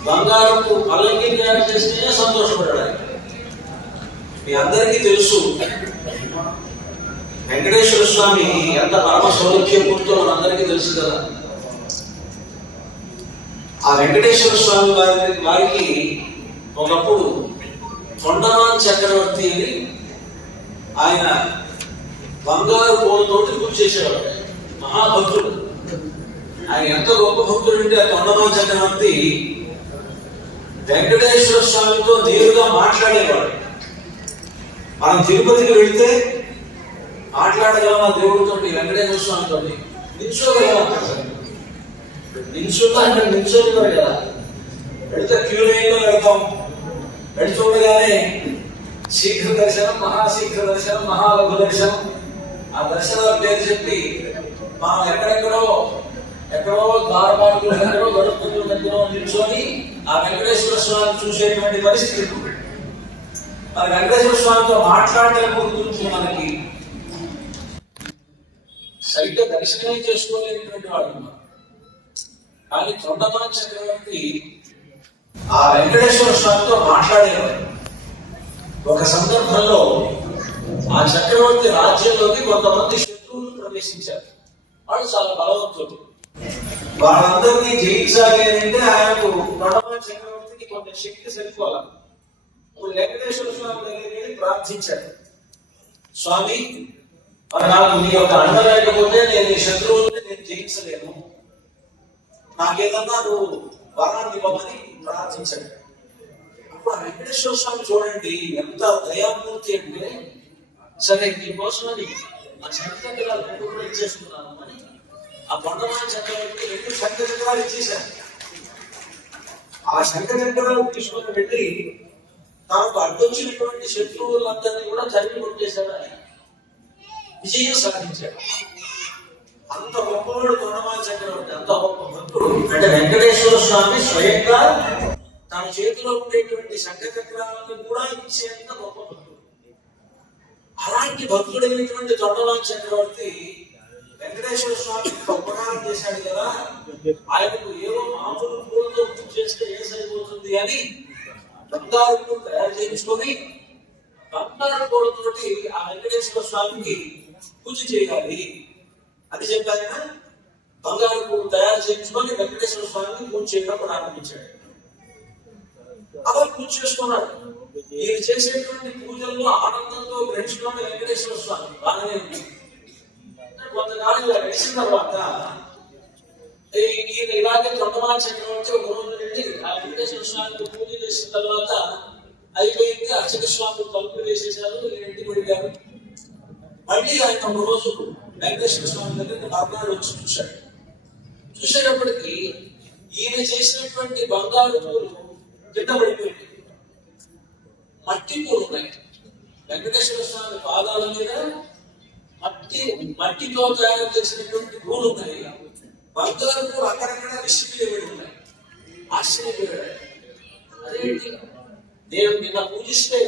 బంగారపు పల్లకి తయారు చేస్తేనే సంతోషపడ్డాడు ఆయన. మీ అందరికీ తెలుసు వెంకటేశ్వర స్వామి ఎంత పరమ సౌలభ్యమూర్తో మనందరికీ తెలుసు కదా. ఆ వెంకటేశ్వర స్వామి వారికి ఒకప్పుడు తొండమాన్ చక్రవర్తి అని ఆయన బంగారు పూలతోటి పూజ చేసేవాడు, మహాభక్తుడు. ఆయన ఎంత గొప్ప భక్తుడు అంటే ఆ తొండమాన్ చక్రవర్తి వెంకటేశ్వర స్వామితో నేరుగా మాట్లాడేవాడు. మనం తిరుపతికి వెళితే మాట్లాడగలం ఆ దేవుడితో, వెంకటేశ్వర స్వామితో నిల్చోగలం. నిల్చోగలరు కదా, వెళితే క్యూ లైన్లో వెళ్తాం, వెళి చూడగానే శీఘ్ర దర్శనం, మహాశీఘ్ర దర్శనం, మహాలఘు దర్శనం, ఆ దర్శనాల పేరు చెప్పి మనం ఎక్కడో ద్వారపాలకుల దగ్గర గడుపుల దగ్గర నిల్చొని ఆ వెంకటేశ్వర స్వామిని చూసేటువంటి పరిస్థితి. మరి వెంకటేశ్వర స్వామితో మాట్లాడటం గురించి మనకి సరిగ్గా దర్శనం చేసుకోలేనటువంటి వాడు. కానీ తొండమాన్ చక్రవర్తి ఆ వెంకటేశ్వర స్వామితో మాట్లాడేవాడు. ఒక సందర్భంలో ఆ చక్రవర్తి రాజ్యంలోకి కొంతమంది శత్రువులు ప్రవేశించారు. వాళ్ళు చాలా బలవంతులు, వాళ్ళందరినీ జయించాలి అంటే ఆయనకు తొండమాన్ చక్రవర్తికి కొంత శక్తి సరిపోవాలి. వెంకటేశ్వర స్వామి దగ్గరికి ప్రార్థించాడు, స్వామి మరి నాకు మీ యొక్క అండ లేకపోతే నేను ఈ శత్రువుల్ని నేను జయించలేను, నాకేదన్నా నువ్వు వరాన్ని ఇవ్వమని ప్రార్థించాడు. అప్పుడు వెంకటేశ్వర స్వామి చూడండి ఎంత దయామూర్తి అంటే, సరే నీకోసమని ఆ శంఖచక్రాలు రెండు కూడా ఇచ్చేసుకున్నాను అని ఆ తొండమాన్ చక్రవర్తి 2 శంఖచక్రాలు ఇచ్చేశారు. ఆ శంఖచక్రాలు తీసుకొని పెట్టి తనకు అడ్డొచ్చినటువంటి శత్రువులందరినీ కూడా తరిమి కొట్టేశాడు, ఆయన విజయం సాధించాడు. అంత గొప్పవాడు తొండమాన్ చక్రవర్తి, అంత గొప్ప భక్తుడు. అంటే వెంకటేశ్వర స్వామి స్వయంగా తన చేతిలో ఉండేటువంటి శంఖచక్రాలను కూడా ఇచ్చేంత గొప్ప భక్తుడు. అలాంటి భక్తుడైనటువంటి తొండమాన్ చక్రవర్తి వెంకటేశ్వర స్వామి ఉపకారం చేశాడు కదా, ఆయనకు ఏవో మామూలు పూలతో పూజ చేస్తే ఏ సరిపోతుంది అని బంగారు పూలు తయారు చేయించుకొని బంగారు పూలతోటి ఆ వెంకటేశ్వర స్వామికి పూజ చేయాలి అని చెప్పారు. బంగారు పూలు తయారు చేయించుకొని వెంకటేశ్వర స్వామికి పూజ చేయడం ప్రారంభించాడు. అలా పూజ చేసుకున్నాడు. ఈయన చేసేటువంటి పూజల్లో ఆనందంతో గ్రహించుకున్న వెంకటేశ్వర స్వామి బాగానే ఉంది. కొంతకాలం ఇలా గడిచిన తర్వాత ఈయన ఇలాగే తొండమాన్ చక్రవర్తి ఒక రోజు వెళ్ళి ఆ వెంకటేశ్వర స్వామికి పూజ చేసిన తర్వాత అయిపోయింది, అర్చక స్వామి తలుపులు వేసేసారు, ఈయన ఇంటికి వెళ్ళారు. మళ్ళీ ఆయన ఒక రోజు వెంకటేశ్వర స్వామి దగ్గరికి మర్నాడు వచ్చి చూశాడు. చూసేటప్పటికి ఈయన చేసినటువంటి బంగారు పూలు కింద పడిపోయింది, మట్టి పూలు ఉన్నాయి. వెంకటేశ్వర స్వామి పాదాల మీద మట్టితో తయారు చేసినటువంటి పూలు ఉన్నాయి. బంగారు పూలు అక్కడక్కడ విసిరివేయబడి ఉన్నాయి. ఆశ్చర్యపోయాడు, అదేంటి నేను నిన్న పూజిస్తే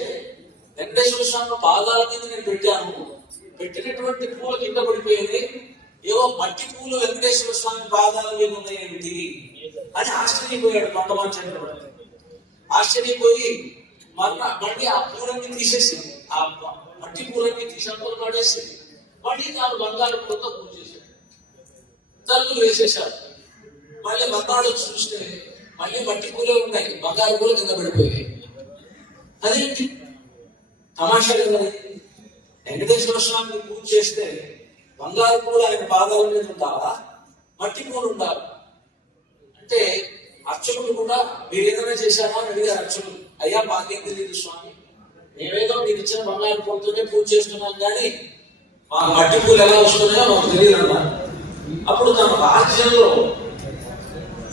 వెంకటేశ్వర స్వామి పాదాల మీద నేను పెట్టినటువంటి పూలు కింద పడిపోయింది, ఏవో మట్టి పూలు వెంకటేశ్వర స్వామి పాదాల మీద ఉన్నాయేంటి అని ఆశ్చర్యపోయాడు తొండమాన్ చక్రవర్తి. ఆశ్చర్యపోయి మళ్ళీ ఆ పూలన్నీ తీసేసి, ఆ మట్టి పూలన్నీ తీసి అందులో పడేసి మళ్ళీ తాను బంగారు పూలతో పూజ చేశాడు. తలుపులు వేసేశాడు. మళ్ళీ బంగారు చూస్తే మళ్ళీ మట్టి పూలే ఉన్నాయి, బంగారు పూలు కింద పడిపోయాయి. అదేంటి తమాషా కదా. వెంకటేశ్వర స్వామిని పూజ చేస్తే బంగారు పూలు ఆయన పాదాల మీద ఉండాలా, మట్టి పూలు ఉండాలి? అంటే అర్చకులు కూడా మీరు ఏదైనా చేశారా అని అడిగారు అర్చకులు. అయ్యా మాకేం తెలియదు స్వామి, మేమేదో మీరు ఇచ్చిన బంగారు పూలతోనే పూజ చేస్తున్నాం కానీ మా మట్టి పూలు ఎలా వస్తున్నాయో మాకు తెలియదు అన్నారు. అప్పుడు తన రాజ్యంలో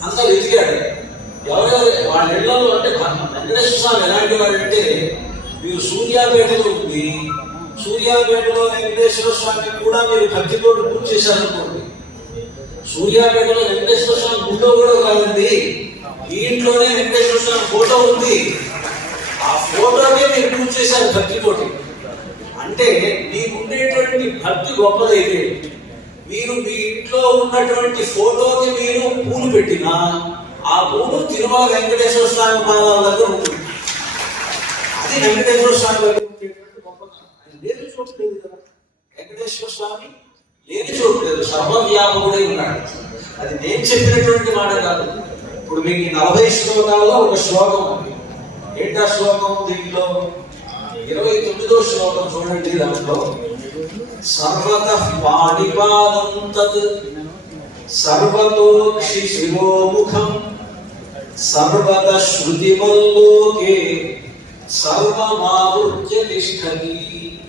అంతా వెతికాడు. ఎవరెవరు వాళ్ళ ఇళ్లలో అంటే వెంకటేశ్వర స్వామి ఎలాంటి వాడంటే, మీరు సూర్యాపేటలో ఉంది, సూర్యాపేటలో వెంకటేశ్వర స్వామి కూడా మీరు భక్తితో పూజ చేశారనుకోండి, సూర్యాపేటలో వెంకటేశ్వర స్వామి గుళ్ళో కూడా కాదండి, ఈ ఇంట్లోనే వెంకటేశ్వర స్వామి ఫోటో ఉంది, ఆ ఫోటోకే మీరు పూజ చేశారు భక్తితోటి. అంటే మీకు ఉండేటువంటి భక్తి గొప్పదైతే మీరు మీ ఇంట్లో ఉన్నటువంటి ఫోటోకి మీరు పూలు పెట్టినా ఆ పూలు తిరుమల వెంకటేశ్వర స్వామి పాదాల దగ్గర ఉంటుంది. అది వెంకటేశ్వర స్వామి దగ్గర ఉండేటువంటి గొప్పతనం. అది లేని చోటు లేదు కదా. వెంకటేశ్వర స్వామి లేని చోటు లేదు, సర్వవ్యాపకుడై ఉన్నాడు. అది నేను చెప్పినటువంటి మాట కాదు. ఇప్పుడు మీకు 40 శ్లోకాల్లో ఒక శ్లోకం ఉంది. ఏంటా శ్లోకం? దీంట్లో 29వ శ్లోకం చూడండి. దాంట్లో సర్వతః పాణిపాదం తత్ సర్వతోక్షి శిరోముఖం సర్వతః శృతిమల్లోకే సర్వమావృత్య తిష్టతి.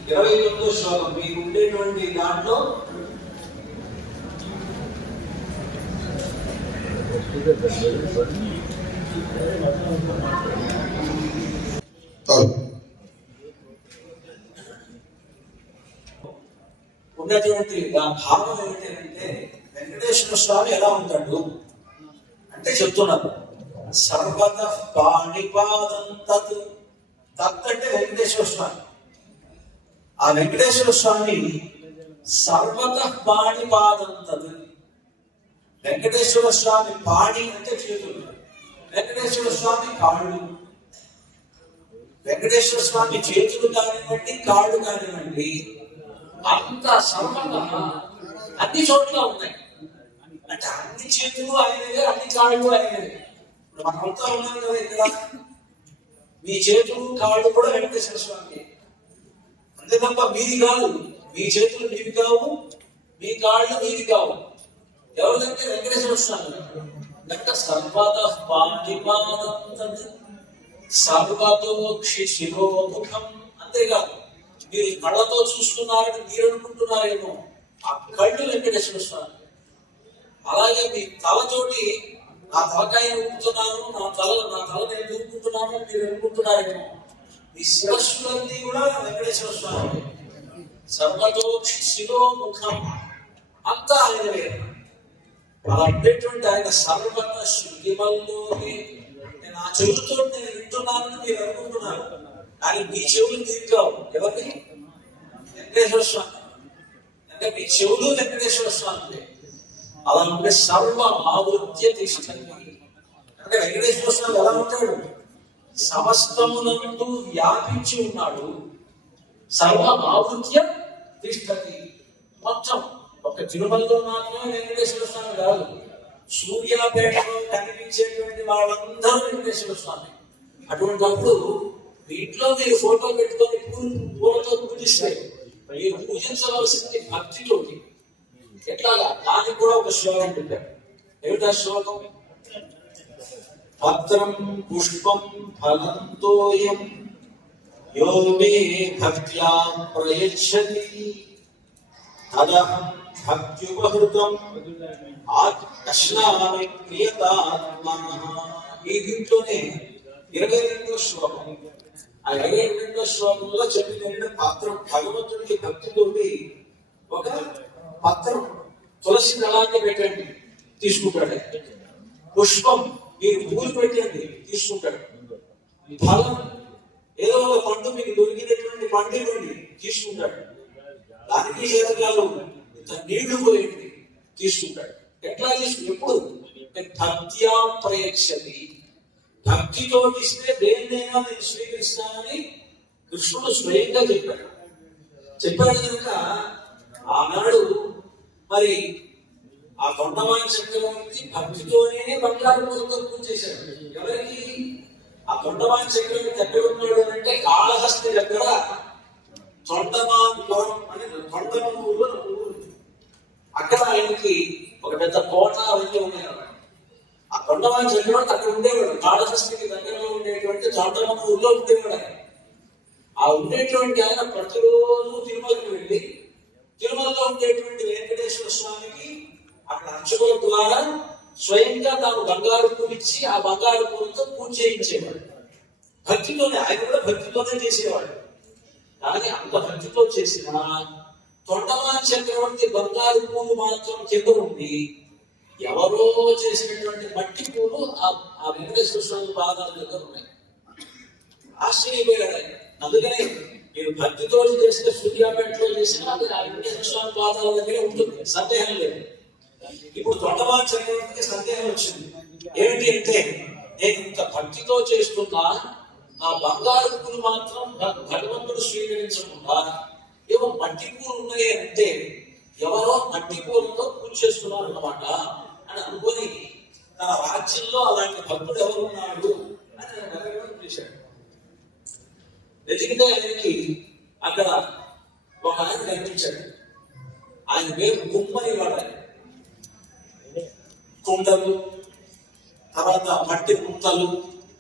29వ శ్లోకం మీకు ఉండేటువంటి దాంట్లో ఉన్నటువంటి భావం ఏమిటంటే, వెంకటేశ్వర స్వామి ఎలా ఉంటాడు అంటే చెప్తున్నారు, సర్వతః పాణిపాదం తత్. తత్ అంటే వెంకటేశ్వర స్వామి. ఆ వెంకటేశ్వర స్వామి సర్వతః పాణిపాదం తత్. వెంకటేశ్వర స్వామి పాణి అంటే చేతులు, వెంకటేశ్వర స్వామి కాళ్ళు. వెంకటేశ్వర స్వామి చేతులు కానివ్వండి, కాళ్ళు కానివ్వండి, అంత సర్వంగా అన్ని చోట్ల ఉన్నాయి. అంటే అన్ని చేతులు ఆయనవే, అన్ని కాళ్ళు ఆయనవే. ఇప్పుడు మనమంతా ఉన్నాం కదా ఇక్కడ, మీ చేతులు కాళ్ళు కూడా వెంకటేశ్వర స్వామి. అంతే తప్ప మీది కాదు. మీ చేతులు మీవి కావు, మీ కాళ్ళు మీది కావు. ఎవరిదంటే వెంకటేశ్వర స్వామి. అంటే సర్వతః పాణిపాదం తత్ సర్వతోక్షి శిరోముఖం. అంతేకాదు, మీరు కళ్ళతో చూస్తున్నారని మీరు అనుకుంటున్నారేమో, ఆ కళ్ళు వెంకటేశ్వర స్వామి. అలాగే మీ తలతోటి నా తలకాయ ఊపుతున్నాను, నా తల నేను ఊపుతున్నాను మీరు అనుకుంటున్నారేమో, మీ శిరస్సులన్నీ కూడా వెంకటేశ్వర స్వామి. సర్వతోక్షి శిరోముఖం అంతా ఆయనవే. అలా ఉండేటువంటి ఆయన సర్వత శృతిమల్లోనే. నేను ఆ చెవులతో నేను వింటున్నానని మీరు అనుకుంటున్నారు, కానీ మీ చెవులు తీరు కావు. ఎవరిని? వెంకటేశ్వర స్వామి. అంటే మీ చెవులు వెంకటేశ్వర స్వామి. అలా ఉంటే సర్వ ఆవృత్య తిష్టతి. అంటే వెంకటేశ్వర స్వామి ఎలా ఉంటాడు? సమస్తమునందు వ్యాపించి ఉన్నాడు. సర్వ ఆవృత్య తిష్టతి. మొత్తం ఒక తిరుమలలో మాత్రమే వెంకటేశ్వర స్వామి కాదు, సూర్యాపేటలో కనిపించేటువంటి వాళ్ళందరూ వెంకటేశ్వర స్వామి. అటువంటిప్పుడు వీటిలో మీరు ఫోటో పెట్టుకొని పూలతో పూజిస్తే మీరు పూజించవలసింది భక్తితోటి. ఎట్లాగా? దానికి కూడా ఒక శ్లోకం పెట్టారు. ఏమిటా శ్లోకం? పత్రం పుష్పం ఫలంతోయం యో మే భక్త్యా ప్రయచ్చతి తదహం భక్త్యుపహృతం అశ్నామి ప్రియతాత్మనః. ఈ దీంట్లోనే 22వ శ్లోకం. ఆ 22వ శ్లోకంలో చెప్పిన పత్రం, భగవంతుడికి భక్తితోటి ఒక పత్రం తులసి దళాన్ని పెట్టండి, తీసుకుంటాడు. పుష్పం మీరు పూలు పెట్టండి, తీసుకుంటాడు. ఫలం ఏదో ఒక పండు మీకు దొరికినటువంటి పండు ఇవ్వండి, తీసుకుంటాడు. దానికి ఏదగాలు ఇంత నీళ్లు పోయండి, తీసుకుంటాడు. ఎట్లా తీసుకుంటాడు? ఎప్పుడు? భక్త్యా ప్రయచ్చతి. భక్తితో ఇస్తే దేన్నైనా నేను స్వీకరిస్తానని కృష్ణుడు స్వయంగా చెప్పాడు కనుక ఆనాడు మరి ఆ కొండమాన్ చక్రవర్తి భక్తితోనే బంగారు పూలతో పూజ చేశాడు. ఎవరికి? ఆ కొండమాన్ చక్రవర్తి ఎక్కడ ఉన్నాడు అంటే కాళహస్తి దగ్గర తొండమానుపురం అని తొండమూరు ఊరు. అక్కడ ఆయనకి ఒక పెద్ద కోట అవన్నీ ఉన్నాయి. ఆ కొండమాన్ చక్రవర్తి అక్కడ ఉండేవాడు. కాళహస్తికి దగ్గరలో ఉండేటువంటి తొండమూరులో ఉండేవాడు ఆయన. ఆ ఉండేటువంటి ఆయన ప్రతిరోజు తిరుమలకి వెళ్ళి తిరుమలలో ఉండేటువంటి వెంకటేశ్వర స్వామికి అక్కడ అర్చకుల ద్వారా స్వయంగా తాను బంగారు పూలిచ్చి ఆ బంగారు పూలతో పూజ చేయించేవాడు. భక్తితోనే, ఆయన కూడా భక్తితోనే చేసేవాడు. కానీ అంత భక్తితో చేసిన తొండమాన్ చక్రవర్తి బంగారు పూలు మాత్రం కింద ఉండి ఎవరో చేసినటువంటి మట్టి పూలు ఆ వెంకటేశ్వర స్వామి పాదాల దగ్గర ఉన్నాయి. ఆశ్చర్యపోయాడు ఆయన. అందుకనే మీరు భక్తితో చేసిన సూర్యాపేటలో చేసిన అది ఆ వెంకటేశ్వర స్వామి పాదాల దగ్గరే ఉంటుంది, సందేహం లేదు. ఇప్పుడు తొండమాన్ చక్రవర్తికి సందేహం వచ్చింది. ఏమిటి అంటే, నేను ఇంత భక్తితో చేస్తున్నా ఆ బంగారు పూలు మాత్రం భగవంతుడు స్వీకరించకుండా ఏవో మట్టి పూలు ఉన్నాయి అంటే ఎవరో మట్టి పూలతో పూజ చేస్తున్నారు అన్నమాట అని అనుకొని తన రాజ్యంలో అలాంటి భక్తుడు ఎవరు ఉన్నాడు అని వెతకడం చేశాడు. వెతికితే ఆయనకి అక్కడ ఒక ఆయన కనిపించాడు. ఆయన పేరు గుమ్మని వాడు. కుండలు, తర్వాత మట్టి ముంతలు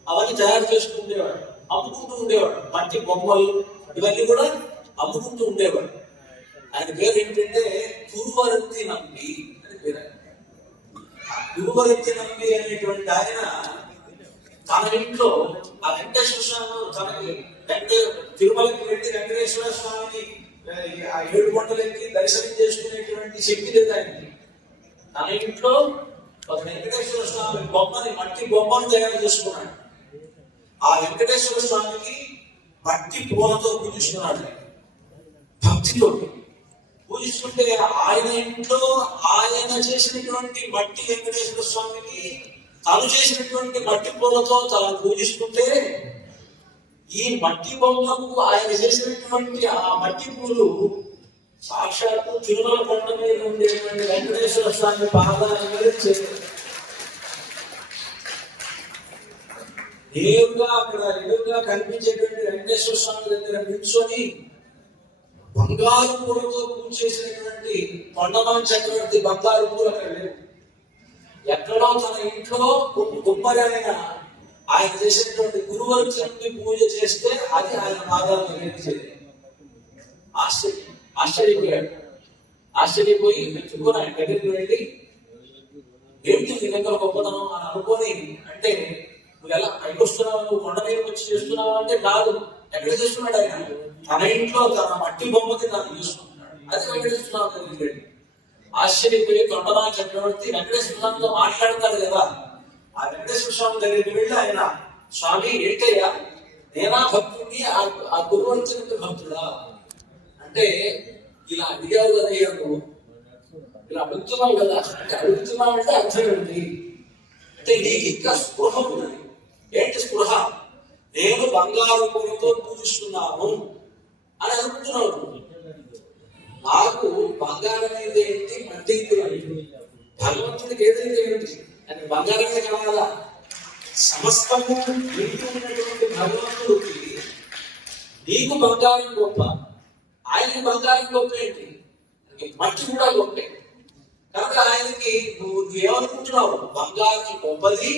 అవన్నీ తయారు చేసుకుంటేవాడు, అమ్ముకుంటూ ఉండేవాడు. మట్టి బొమ్మలు ఇవన్నీ కూడా అమ్ముకుంటూ ఉండేవాడు. ఆయన పేరు ఏంటంటే పూర్వరత్తి నంబి అని పేరు. పూర్వరత్తి నంబి అనేటువంటి ఆయన తన ఇంట్లో ఆ వెంకటేశ్వర స్వామి తనకి తిరుమలకి వెళ్ళి వెంకటేశ్వర స్వామిని ఆ 7 కొండలకి దర్శనం చేసుకునేటువంటి శక్తి లేదు ఆయనకి. తన ఇంట్లో ఒక వెంకటేశ్వర స్వామి బొమ్మని, మట్టి బొమ్మను తయారు చేసుకున్నాడు. ఆ వెంకటేశ్వర స్వామికి మట్టి పూలతో పూజిస్తున్నాడు. భక్తితో పూజిస్తుంటే ఆయన ఇంట్లో ఆయన చేసినటువంటి మట్టి వెంకటేశ్వర స్వామికి తను చేసినటువంటి మట్టి పూలతో తను పూజిస్తుంటే ఈ మట్టి బొమ్మకు ఆయన చేసినటువంటి ఆ మట్టి పూలు సాక్షాత్తు తిరుమల కొండ మీద ఉండేటువంటి వెంకటేశ్వర స్వామి పాదాల మీద చేశారు. నేరుగా అక్కడ ఎదురుగా కనిపించేటువంటి వెంకటేశ్వర స్వామి దగ్గర నిల్చొని బంగారు పూలతో పూజ చేసినటువంటి తొండమాన్ చక్రవర్తి బంగారు పూలు అక్కడ లేవు. ఎక్కడో తన ఇంట్లో గుమ్మరైన ఆయన చేసినటువంటి గురువర్చని పూజ చేస్తే అది ఆయన పాదాల దగ్గర చేయాలి. ఆశ్చర్యపోయి మెచ్చుకొని ఆయన దగ్గరికి వెళ్ళి ఏమిటి నీ దగ్గర గొప్పతనం అని అనుకొని, అంటే నువ్వు ఎలా పైకొస్తున్నావు, నువ్వు కొండ మీద వచ్చి చేస్తున్నావు అంటే కాదు. ఎక్కడ చేస్తున్నాడు ఆయన? తన ఇంట్లో తన మట్టి బొమ్మకి తను చూసుకుంటున్నాడు. అది వెంకటేశ్వర స్వామి దగ్గరికి వెళ్ళి ఆశ్చర్యపోయి తొండమాన్ చక్రవర్తి వెంకటేశ్వర స్వామితో మాట్లాడతాడు కదా. ఆ వెంకటేశ్వర స్వామి దగ్గరికి వెళ్ళి ఆయన, స్వామి ఏంటయ్యా, నేనా భక్తుడిని ఆ గురువర్చనకి భక్తుడా అంటే ఇలా అడిగావు కదయ్యా, నువ్వు ఇలా అడుగుతున్నావు కదా. అంటే అడుగుతున్నావు అంటే అర్థం ఏంటి అంటే నీకు ఇంకా స్పృహ ఉన్నది. ఏంటి స్పృహ? నేను బంగారు పూలతో పూజిస్తున్నాను అని అనుకుంటున్నావు. నాకు బంగారం అయితే ఏంటి, మట్టి అయితే ఏంటి, భగవంతుడికి ఏదైతే ఏంటి అని బంగారమే కావాలా? సమస్తము నీకు ఉన్నటువంటి భగవంతుడికి నీకు బంగారం గొప్ప, ఆయనకి బంగారం గొప్ప ఏంటి, మట్టి కూడా గొప్పే. కనుక ఆయనకి నువ్వు ఏమనుకుంటున్నావు? బంగారం గొప్పది,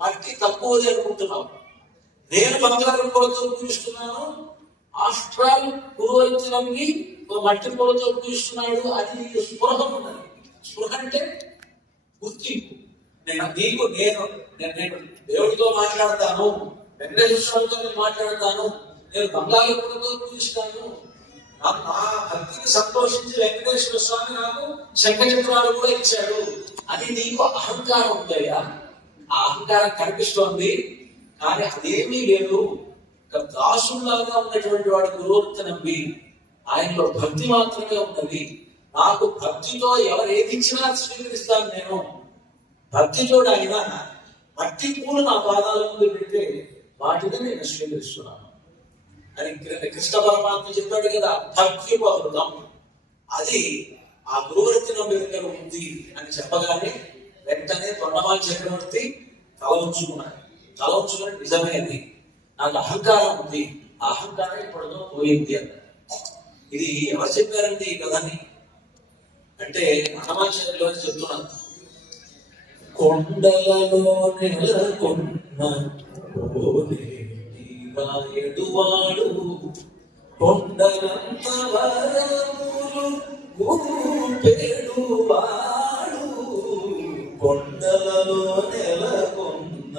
మట్టి తక్కువది అనుకుంటున్నావు. నేను బంగారం పూలతో పూజిస్తున్నాను, ఆస్ట్రాల్ పూర్వజనంని మట్టి పూలతో పూజిస్తున్నాడు. అది నీకు స్పృహ ఉన్నది. స్పృహ అంటే గుర్తింపు. నేను దేవుడితో మాట్లాడతాను, వెంకటేశ్వర స్వామితో నేను మాట్లాడతాను, నేను బంగారు పూలతో పూజిస్తాను. నా భక్తికి సంతోషించి వెంకటేశ్వర స్వామి నాకు శంఖచక్రాలు కూడా ఇచ్చాడు అని నీకు అహంకారం ఉందయ్యా. ఆ అహంకారం కనిపిస్తోంది, కానీ అదేమీ లేదు. దాసులాగా ఉన్నటువంటి వాడు గురువుని నమ్మి ఆయనలో భక్తి మాత్రమే ఉన్నది. నాకు భక్తితో ఎవరు ఏది ఇచ్చినా స్వీకరిస్తాను. నేను భక్తితో ఆయన మట్టి పూలు నా పాదాల ముందు పెడితే వాటిని నేను స్వీకరిస్తున్నాను అని కృష్ణ పరమాత్మ చెప్పాడు కదా. భక్తి బహుళం, అది ఆ గురువృత్తి నా దగ్గర ఉంది అని చెప్పగానే వెంటనే తొండమాల చక్రవర్తి తల ఉంచుకుని నిజమే అది, నాకు అహంకారం ఉంది, ఆ అహంకారం ఇప్పటితో పోయింది అన్న. ఇది ఎవరు చెప్పారండి ఈ కథని అంటే హనుమాచార్యులు అని చెప్తున్నాను. కొండలలో నెలకొన్న రాయుడువాడు కొండలంత వరములు ఊపేడువాడు, కొండలలో నెలకొన్న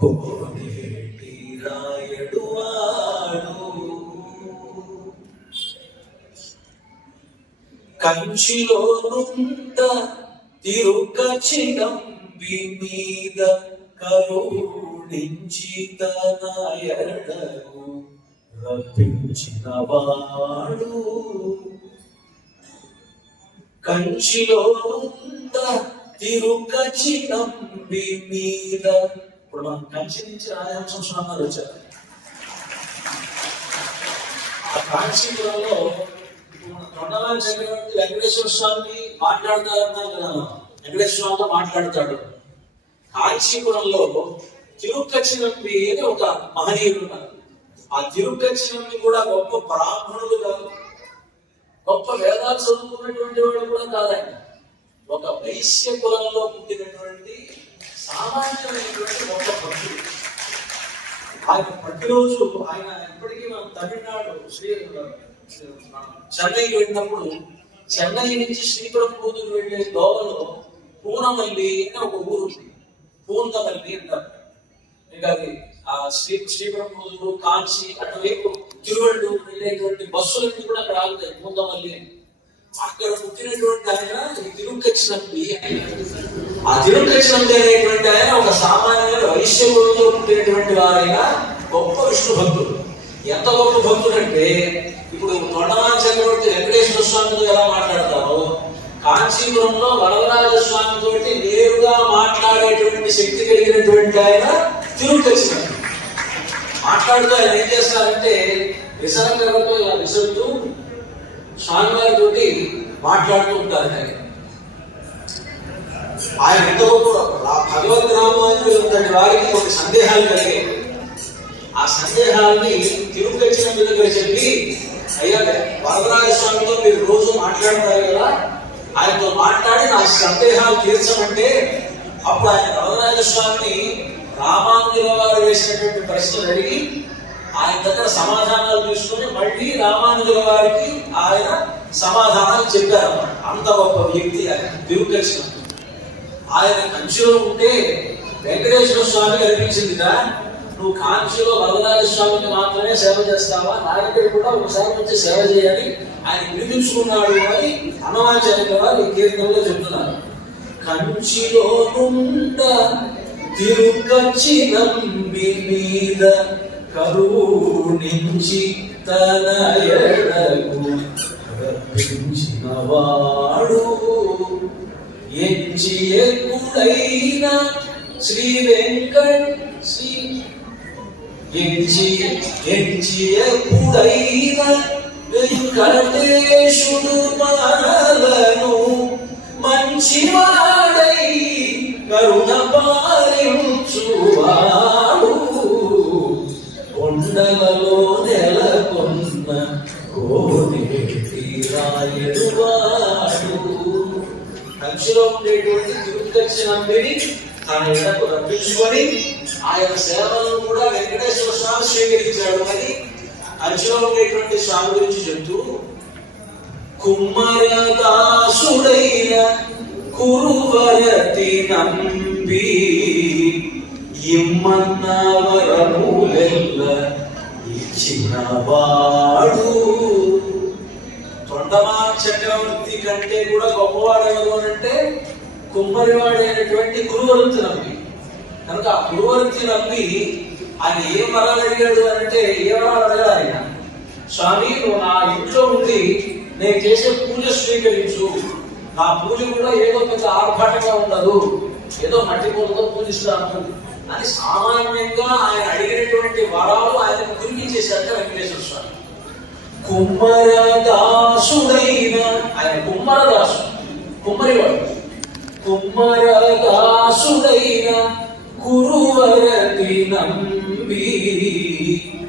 కోనేటి రాయుడువాడు. కంచిలో నుంట తిరుకచినంబి మీద కరుణించి తన ఎడకు రప్పించిన వాడు, కంచిలో నుంట తిరుకచినంబి మీద. ఇప్పుడు మనం కంచి నుంచి రాజహంసం స్వామి వచ్చారు. ఆ కాంచీపురంలో తొండమాల చక్రవర్తి వెంకటేశ్వర స్వామి మాట్లాడతారన్నా కదా, వెంకటేశ్వర స్వామితో మాట్లాడతాడు. కాంచీపురంలో తిరుక్కచ్చినంబి అని ఒక మహనీయుడు ఉన్నారు. ఆ తిరుక్కచ్చినంబి కూడా గొప్ప బ్రాహ్మణుడు కాదు, గొప్ప వేదాలు చదువుకున్నటువంటి వాడు కూడా కాదండి. ఒక వైశ్య కులంలో పుట్టినటువంటి సామాన్యమైనటువంటి గొప్ప భక్తుడు. ఆయన ప్రతిరోజు ఆయన ఇప్పటికీ మనం తమిళనాడు చెన్నైకి వెళ్ళినప్పుడు చెన్నై నుంచి శ్రీపెరంబూరు వెళ్ళే దోవలో పూనమల్లి అని ఒక ఊరు ఉంది, పూందమల్లి అంటారు. ఇంకా అది ఆ శ్రీపెరంబూరు కాంచి అటువైపు తిరువళ్ళూరు వెళ్ళేటువంటి బస్సులన్నీ కూడా అక్కడ ఆగుతాయి పూందమల్లి అని. అక్కడ పుట్టినటువంటి ఆయన తిరుక్కచ్చినంబి. ఆ తిరుక్కచ్చినంబి అనేటువంటి ఆయన ఒక సామాన్యమైన వైశ్య కులంలో పుట్టినటువంటి వారైన గొప్ప విష్ణు భక్తుడు. ఎంత గొప్ప భక్తుడు అంటే ఇప్పుడు తొండమాల చక్రవర్తి వెంకటేశ్వర స్వామితో ఎలా మాట్లాడతారో కాంచీపురంలో వరదరాజ స్వామి తోటి నేరుగా మాట్లాడేటువంటి శక్తి కలిగినటువంటి ఆయన తిరుక్కచ్చినంబి. మాట్లాడుతూ ఆయన ఏం చేస్తారంటే విసర్గలతో ఇలా విసురుతూ స్వామివారితో మాట్లాడుతూ ఉంటారు. ఆయన ఎంత గొప్ప భగవద్ రామాయణ వారికి ఒక సందేహాలు కలిగాయి. ఆ సందేహాన్ని తిరుక్కచ్చినంబి దగ్గర చెప్పి, అయ్యా వరదరాజ స్వామితో మీరు రోజు మాట్లాడతారు కదా, ఆయనతో మాట్లాడి నా సందేహాలు తీర్చమంటే అప్పుడు ఆయన వరదరాజ స్వామిని రామానుజుల వారు వేసినటువంటి ప్రశ్నలు అడిగి ఆయన దగ్గర సమాధానాలు తీసుకుని మళ్ళీ రామానుజుల వారికి ఆయన సమాధానాలు చెప్పారు. అంత గొప్ప వ్యక్తి ఆయన తిరుక్కచ్చినంబి. ఆయన కంచిలో ఉంటే వెంకటేశ్వర స్వామి కనిపించిందిగా, నువ్వు కాంక్షలో వరదరాజ స్వామికి మాత్రమే సేవ చేస్తావా, నా దగ్గర కూడా ఒకసారి వచ్చి సేవ చేయాలి ఆయన పిలిపించుకున్నాడు అని హనుమాచార్యుల వారు ఈ కీర్తనలో చెప్తున్నారు. కంచిలో నుండ తిరుక్కచ్చినంబి మీద కరుణించి తన ఎడకు రప్పించిన వాడు, ఎంచి ఎక్కుడైన శ్రీ ఎంచి ఎప్పుడైన వెంకటేశుడు మనలను మంచివాడై కరుణ పాలించువాడు, కొండలలో నెలకొన్న కోనేటి రాయుడువాడు. కంచిలో ఉండేటువంటి తిరుక్కచ్చినంబిని తన ఇళ్లకు రప్పించుకొని ఆయన సేవలను కూడా వెంకటేశ్వర స్వామి స్వీకరించాడు అని కంచిలో ఉండేటువంటి స్వామి గురించి చెప్తూ, కుమ్మరదాసుడైన కురువరతి నంబి ఇమ్మన్న వరములెల్ల ఇచ్చిన వాడు. తొండమాల చక్రవర్తి కంటే కూడా గొప్పవాడు ఎవరు అంటే కుమ్మరివాడైనటువంటి కురువరతి నంబి. కనుక ఆ కురువరతి నంబి ఆయన ఏం వరాలు అడిగాడు అంటే ఏ వరాలు అడగాలి ఆయన, స్వామి నువ్వు నా ఇంట్లో ఉండి నేను చేసే పూజ స్వీకరించు, నా పూజ కూడా ఏదో పెద్ద ఆర్భాటంగా ఉండదు, ఏదో మట్టి పూలతో పూజిస్తాను అని సామాన్యంగా ఆయన అడిగినటువంటి వరాలు ఆయన కురిపించేశాక వెంకటేశ్వర స్వామి. కుమ్మరదాసు దాసుడైన ఆయన కుమ్మరదాసు, కుమ్మరివాడు, కుమ్మరదాసుడైన గురువరతి నంబి,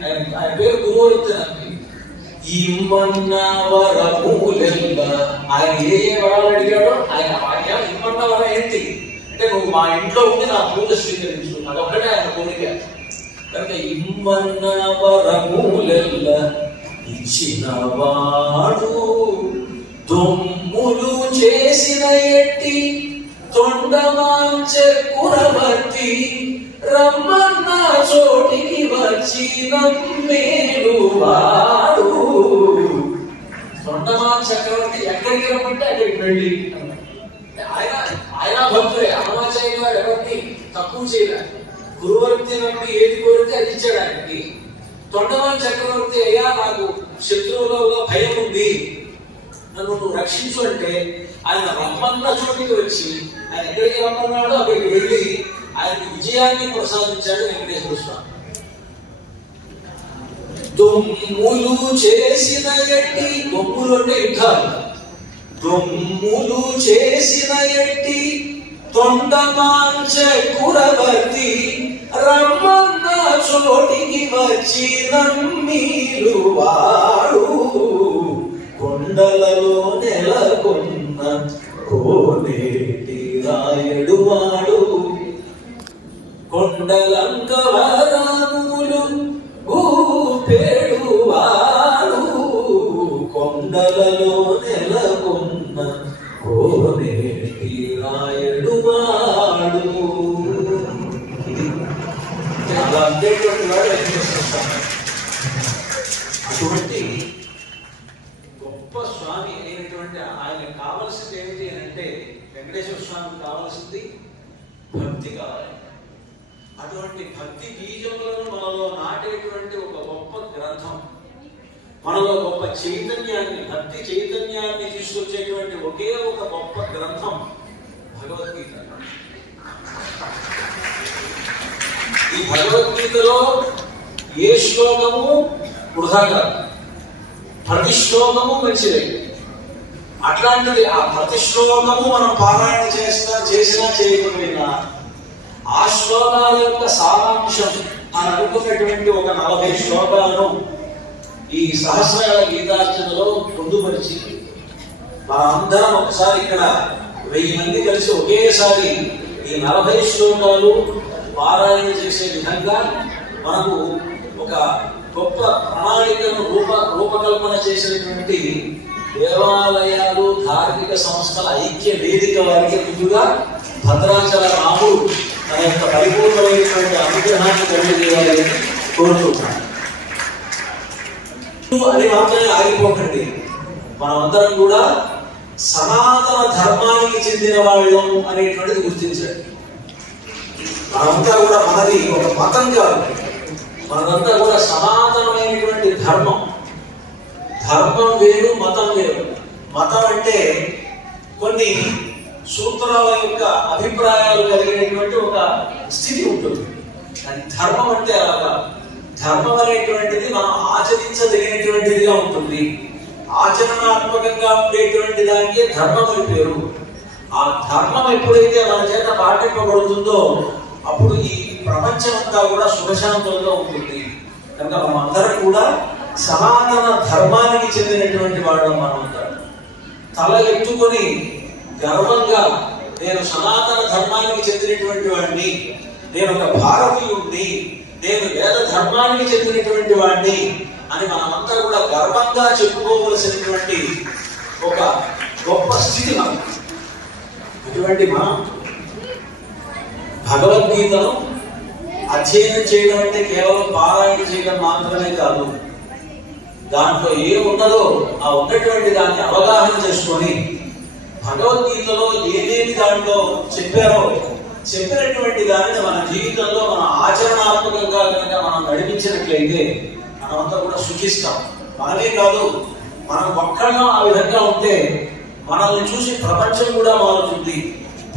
ఆయన పేరు గురువరతి నంబి. ఇమ్మన్న వరములెల్ల, ఆయన ఏ వరాలు అడిగాడో ఆయన ఇమ్మన్న వరం ఏంటి అంటే, నువ్వు మా ఇంట్లో ఉండి నా పూజ స్వీకరించు, అదొక్కటే ఆయన కోరిక. కనుక ఇమ్మన్న వరములెల్ల ఇచ్చిన వాడు, దొమ్ములు చేసిన ఎట్టి తొండమాంచె కురవర్తి, రమ్మన్న చోటికి వచ్చి నమ్మేలు వాడు. తొండమాన్ చక్రవర్తి ఎక్కడికి రమ్మంటే అక్కడికి వెళ్ళి, ఆయన భక్తులే, అన్నమాచార్య గారు ఎవరిని తక్కువ చేయలేదు. గురువర్తి నమ్మి ఏది కోరితే అది ఇచ్చాడు ఆయనకి. తొండమాన్ చక్రవర్తి, అయ్యా నాకు శత్రువులో భయం ఉంది, నన్ను నువ్వు రక్షించు అంటే ఆయన రమ్మన్న చోటికి వచ్చి, ఆయన ఎక్కడికి రమ్మన్నాడో అక్కడికి వెళ్ళి ఆయనకి విజయాన్ని ప్రసాదించాడు వెంకటేశ్వర స్వామి. దొమ్ములు చేసిన ఎట్టి, దొమ్ములు అంటే యుద్ధాలు, దొమ్ములు చేసిన ఎట్టి తొండమాంచె కురవర్తి, రమ్మన్న చోటికి వచ్చి నమ్మీలు వాడు. కొండలలో నెలకొన్న కోనేటి రాయడు వాడు, కొండలంక వరములు ఊపేడు వాడు, కొండలలో నెలకొన్న కోనేటి రాయడు వాడు. అలా అందేటువంటి వాడు అటువంటి గొప్ప స్వామి అయినటువంటి ఆయనకు కావలసింది ఏమిటి అని అంటే, వెంకటేశ్వర స్వామికి కావలసింది భక్తి కావాలి. అటువంటి భక్తి బీజములను మనలో నాటేటువంటి ఒక గొప్ప గ్రంథం, మనలో గొప్ప చైతన్యాన్ని, భక్తి చైతన్యాన్ని తీసుకొచ్చేటువంటి ఒకే ఒక గొప్ప గ్రంథం భగవద్గీత. ఈ భగవద్గీతలో ఏ శ్లోకము వృధా కాదు, ప్రతి శ్లోకము మంచిదే. అట్లాంటిది ఆ ప్రతి శ్లోకము మనం పారాయణ చేసినా చేయకపోయినా ఆ శ్లోకాల యొక్క సారాంశం అని అనుకున్నటువంటి ఒక 40 శ్లోకాలను ఈ సహస్రాల గీతార్చనలో పొందుపరిచి మనందరం ఒకసారి ఇక్కడ 1000 మంది కలిసి ఒకేసారి ఈ 40 శ్లోకాలు పారాయణ చేసే విధంగా మనకు ఒక గొప్ప ప్రణాళికను రూపకల్పన చేసినటువంటి దేవాలయాలు, ధార్మిక సంస్థల ఐక్య వేదిక వారికి ముందుగా భద్రాచల రాముడు తన యొక్క పరిపూర్ణమైనటువంటి అనుగ్రహాన్ని కలిగజేయాలని కోరుతున్నాను. అది మాత్రమే ఆగిపోకండి, మనమందరం కూడా సనాతన ధర్మానికి చెందిన వాళ్ళం అనేటువంటిది గుర్తించండి. మనమంతా కూడా, మనది ఒక మతం కాదు, మనదంతా కూడా సనాతనమైనటువంటి ధర్మం. ధర్మం వేరు, మతం వేరు. మతం అంటే కొన్ని సూత్రాల యొక్క అభిప్రాయాలు కలిగినటువంటి ఒక స్థితి ఉంటుంది. అది ధర్మం అంటే అలాగా. ధర్మం అనేటువంటిది మనం ఆచరించదగినటువంటిదిగా ఉంటుంది. ఆచరణాత్మకంగా ఉండేటువంటి దానికి ధర్మం అని పేరు. ఆ ధర్మం ఎప్పుడైతే మన చేత పాటింపబడుతుందో అప్పుడు ఈ ప్రపంచం అంతా కూడా సుఖశాంతంగా ఉంటుంది. కనుక మనం అందరం కూడా సనాతన ధర్మానికి చెందినటువంటి వాళ్ళం. మనం తల ఎత్తుకొని గర్వంగా నేను సనాతన ధర్మానికి చెందినటువంటి వాడిని, నేను ఒక భారతీయుడిని, నేను వేద ధర్మానికి చెందినటువంటి వాడిని అని మనమంతా కూడా గర్వంగా చెప్పుకోవలసినటువంటి ఒక గొప్ప స్థితి మనం. అటువంటి మనం భగవద్గీతను అధ్యయనం చేయడం అంటే కేవలం పారాయణ చేయడం మాత్రమే కాదు. దాంట్లో ఏమున్నదో ఆ ఉన్నటువంటి దాన్ని అవగాహన చేసుకొని భగవద్గీతలో ఏదేమి దాంట్లో చెప్పినటువంటి దానిని మన జీవితంలో మన ఆచరణాత్మకంగా కనుక మనం నడిపించినట్లయితే మనమంతా కూడా సుఖిస్తాం. మనమే కాదు, మనం ఒక్కళ్ళం ఆ విధంగా ఉంటే మనల్ని చూసి ప్రపంచం కూడా మారుతుంది.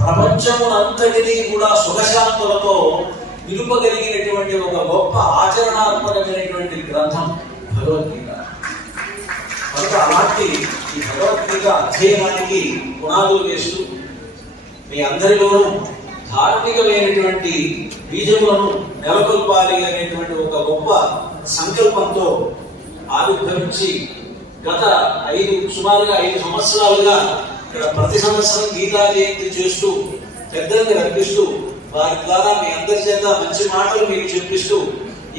ప్రపంచమునంతటినీ కూడా సుఖశాంతులతో నిలుపగలిగినటువంటి ఒక గొప్ప ఆచరణాత్మకమైనటువంటి గ్రంథం భగవద్గీత. కనుక అలాంటి ఈ యొక్క అధ్యయనానికి పునాదులు వేస్తూ మీ అందరిలోనూ ధార్మికమైనటువంటి బీజములను నెలకొల్పాలి అనేటువంటి ఒక గొప్ప సంకల్పంతో ఆవిర్భవించి గత సుమారుగా 5 సంవత్సరాలుగా ఇక్కడ ప్రతి సంవత్సరం గీతా జయంతి చేస్తూ పెద్దల్ని రప్పిస్తూ వారి ద్వారా మీ అందరి చేత మంచి మాటలు మీకు చెప్పిస్తూ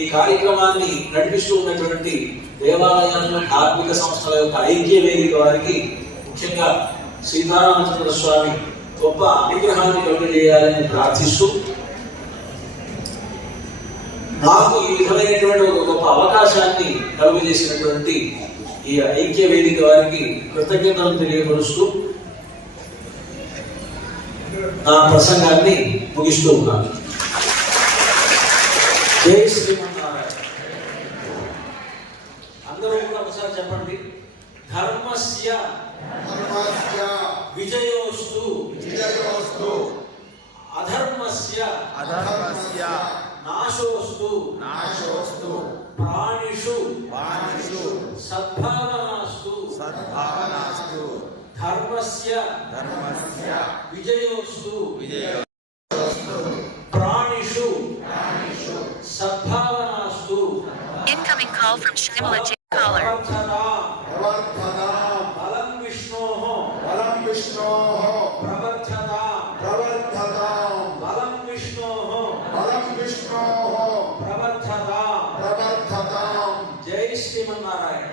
ఈ కార్యక్రమాన్ని నడిపిస్తూ ఉన్నటువంటి దేవాలయాలను ధార్మిక సంస్థల యొక్క ఐక్య వేదిక వారికి ముఖ్యంగా సీతారామచంద్ర స్వామి గొప్ప అనుగ్రహాన్ని కలుగజేయాలని ప్రార్థిస్తూ నాకు ఈ విధమైనటువంటి ఒక గొప్ప అవకాశాన్ని కలుగజేసినటువంటి ఈ ఐక్య వేదిక వారికి కృతజ్ఞతలు తెలియపరుస్తూ నా ప్రసంగాన్ని ముగిస్తూ ఉన్నాను. జై శ్రీమన్నారాయణ. అందరూ కూడా ఒకసారి చెప్పండి. ధర్మస్య విజయోస్తు అధర్మస్య నాశోస్తు ప్రాణిషు సద్భావనాస్తు ధర్మస్య విజయోస్తు ప్రాణిషు సద్భావనాస్తు. Incoming call from Shimla J. Caller. బలం విష్ణోః ప్రవర్ధతాం బలం విష్ణోః ప్రవర్ధతాం. జై శ్రీమన్నారాయణ.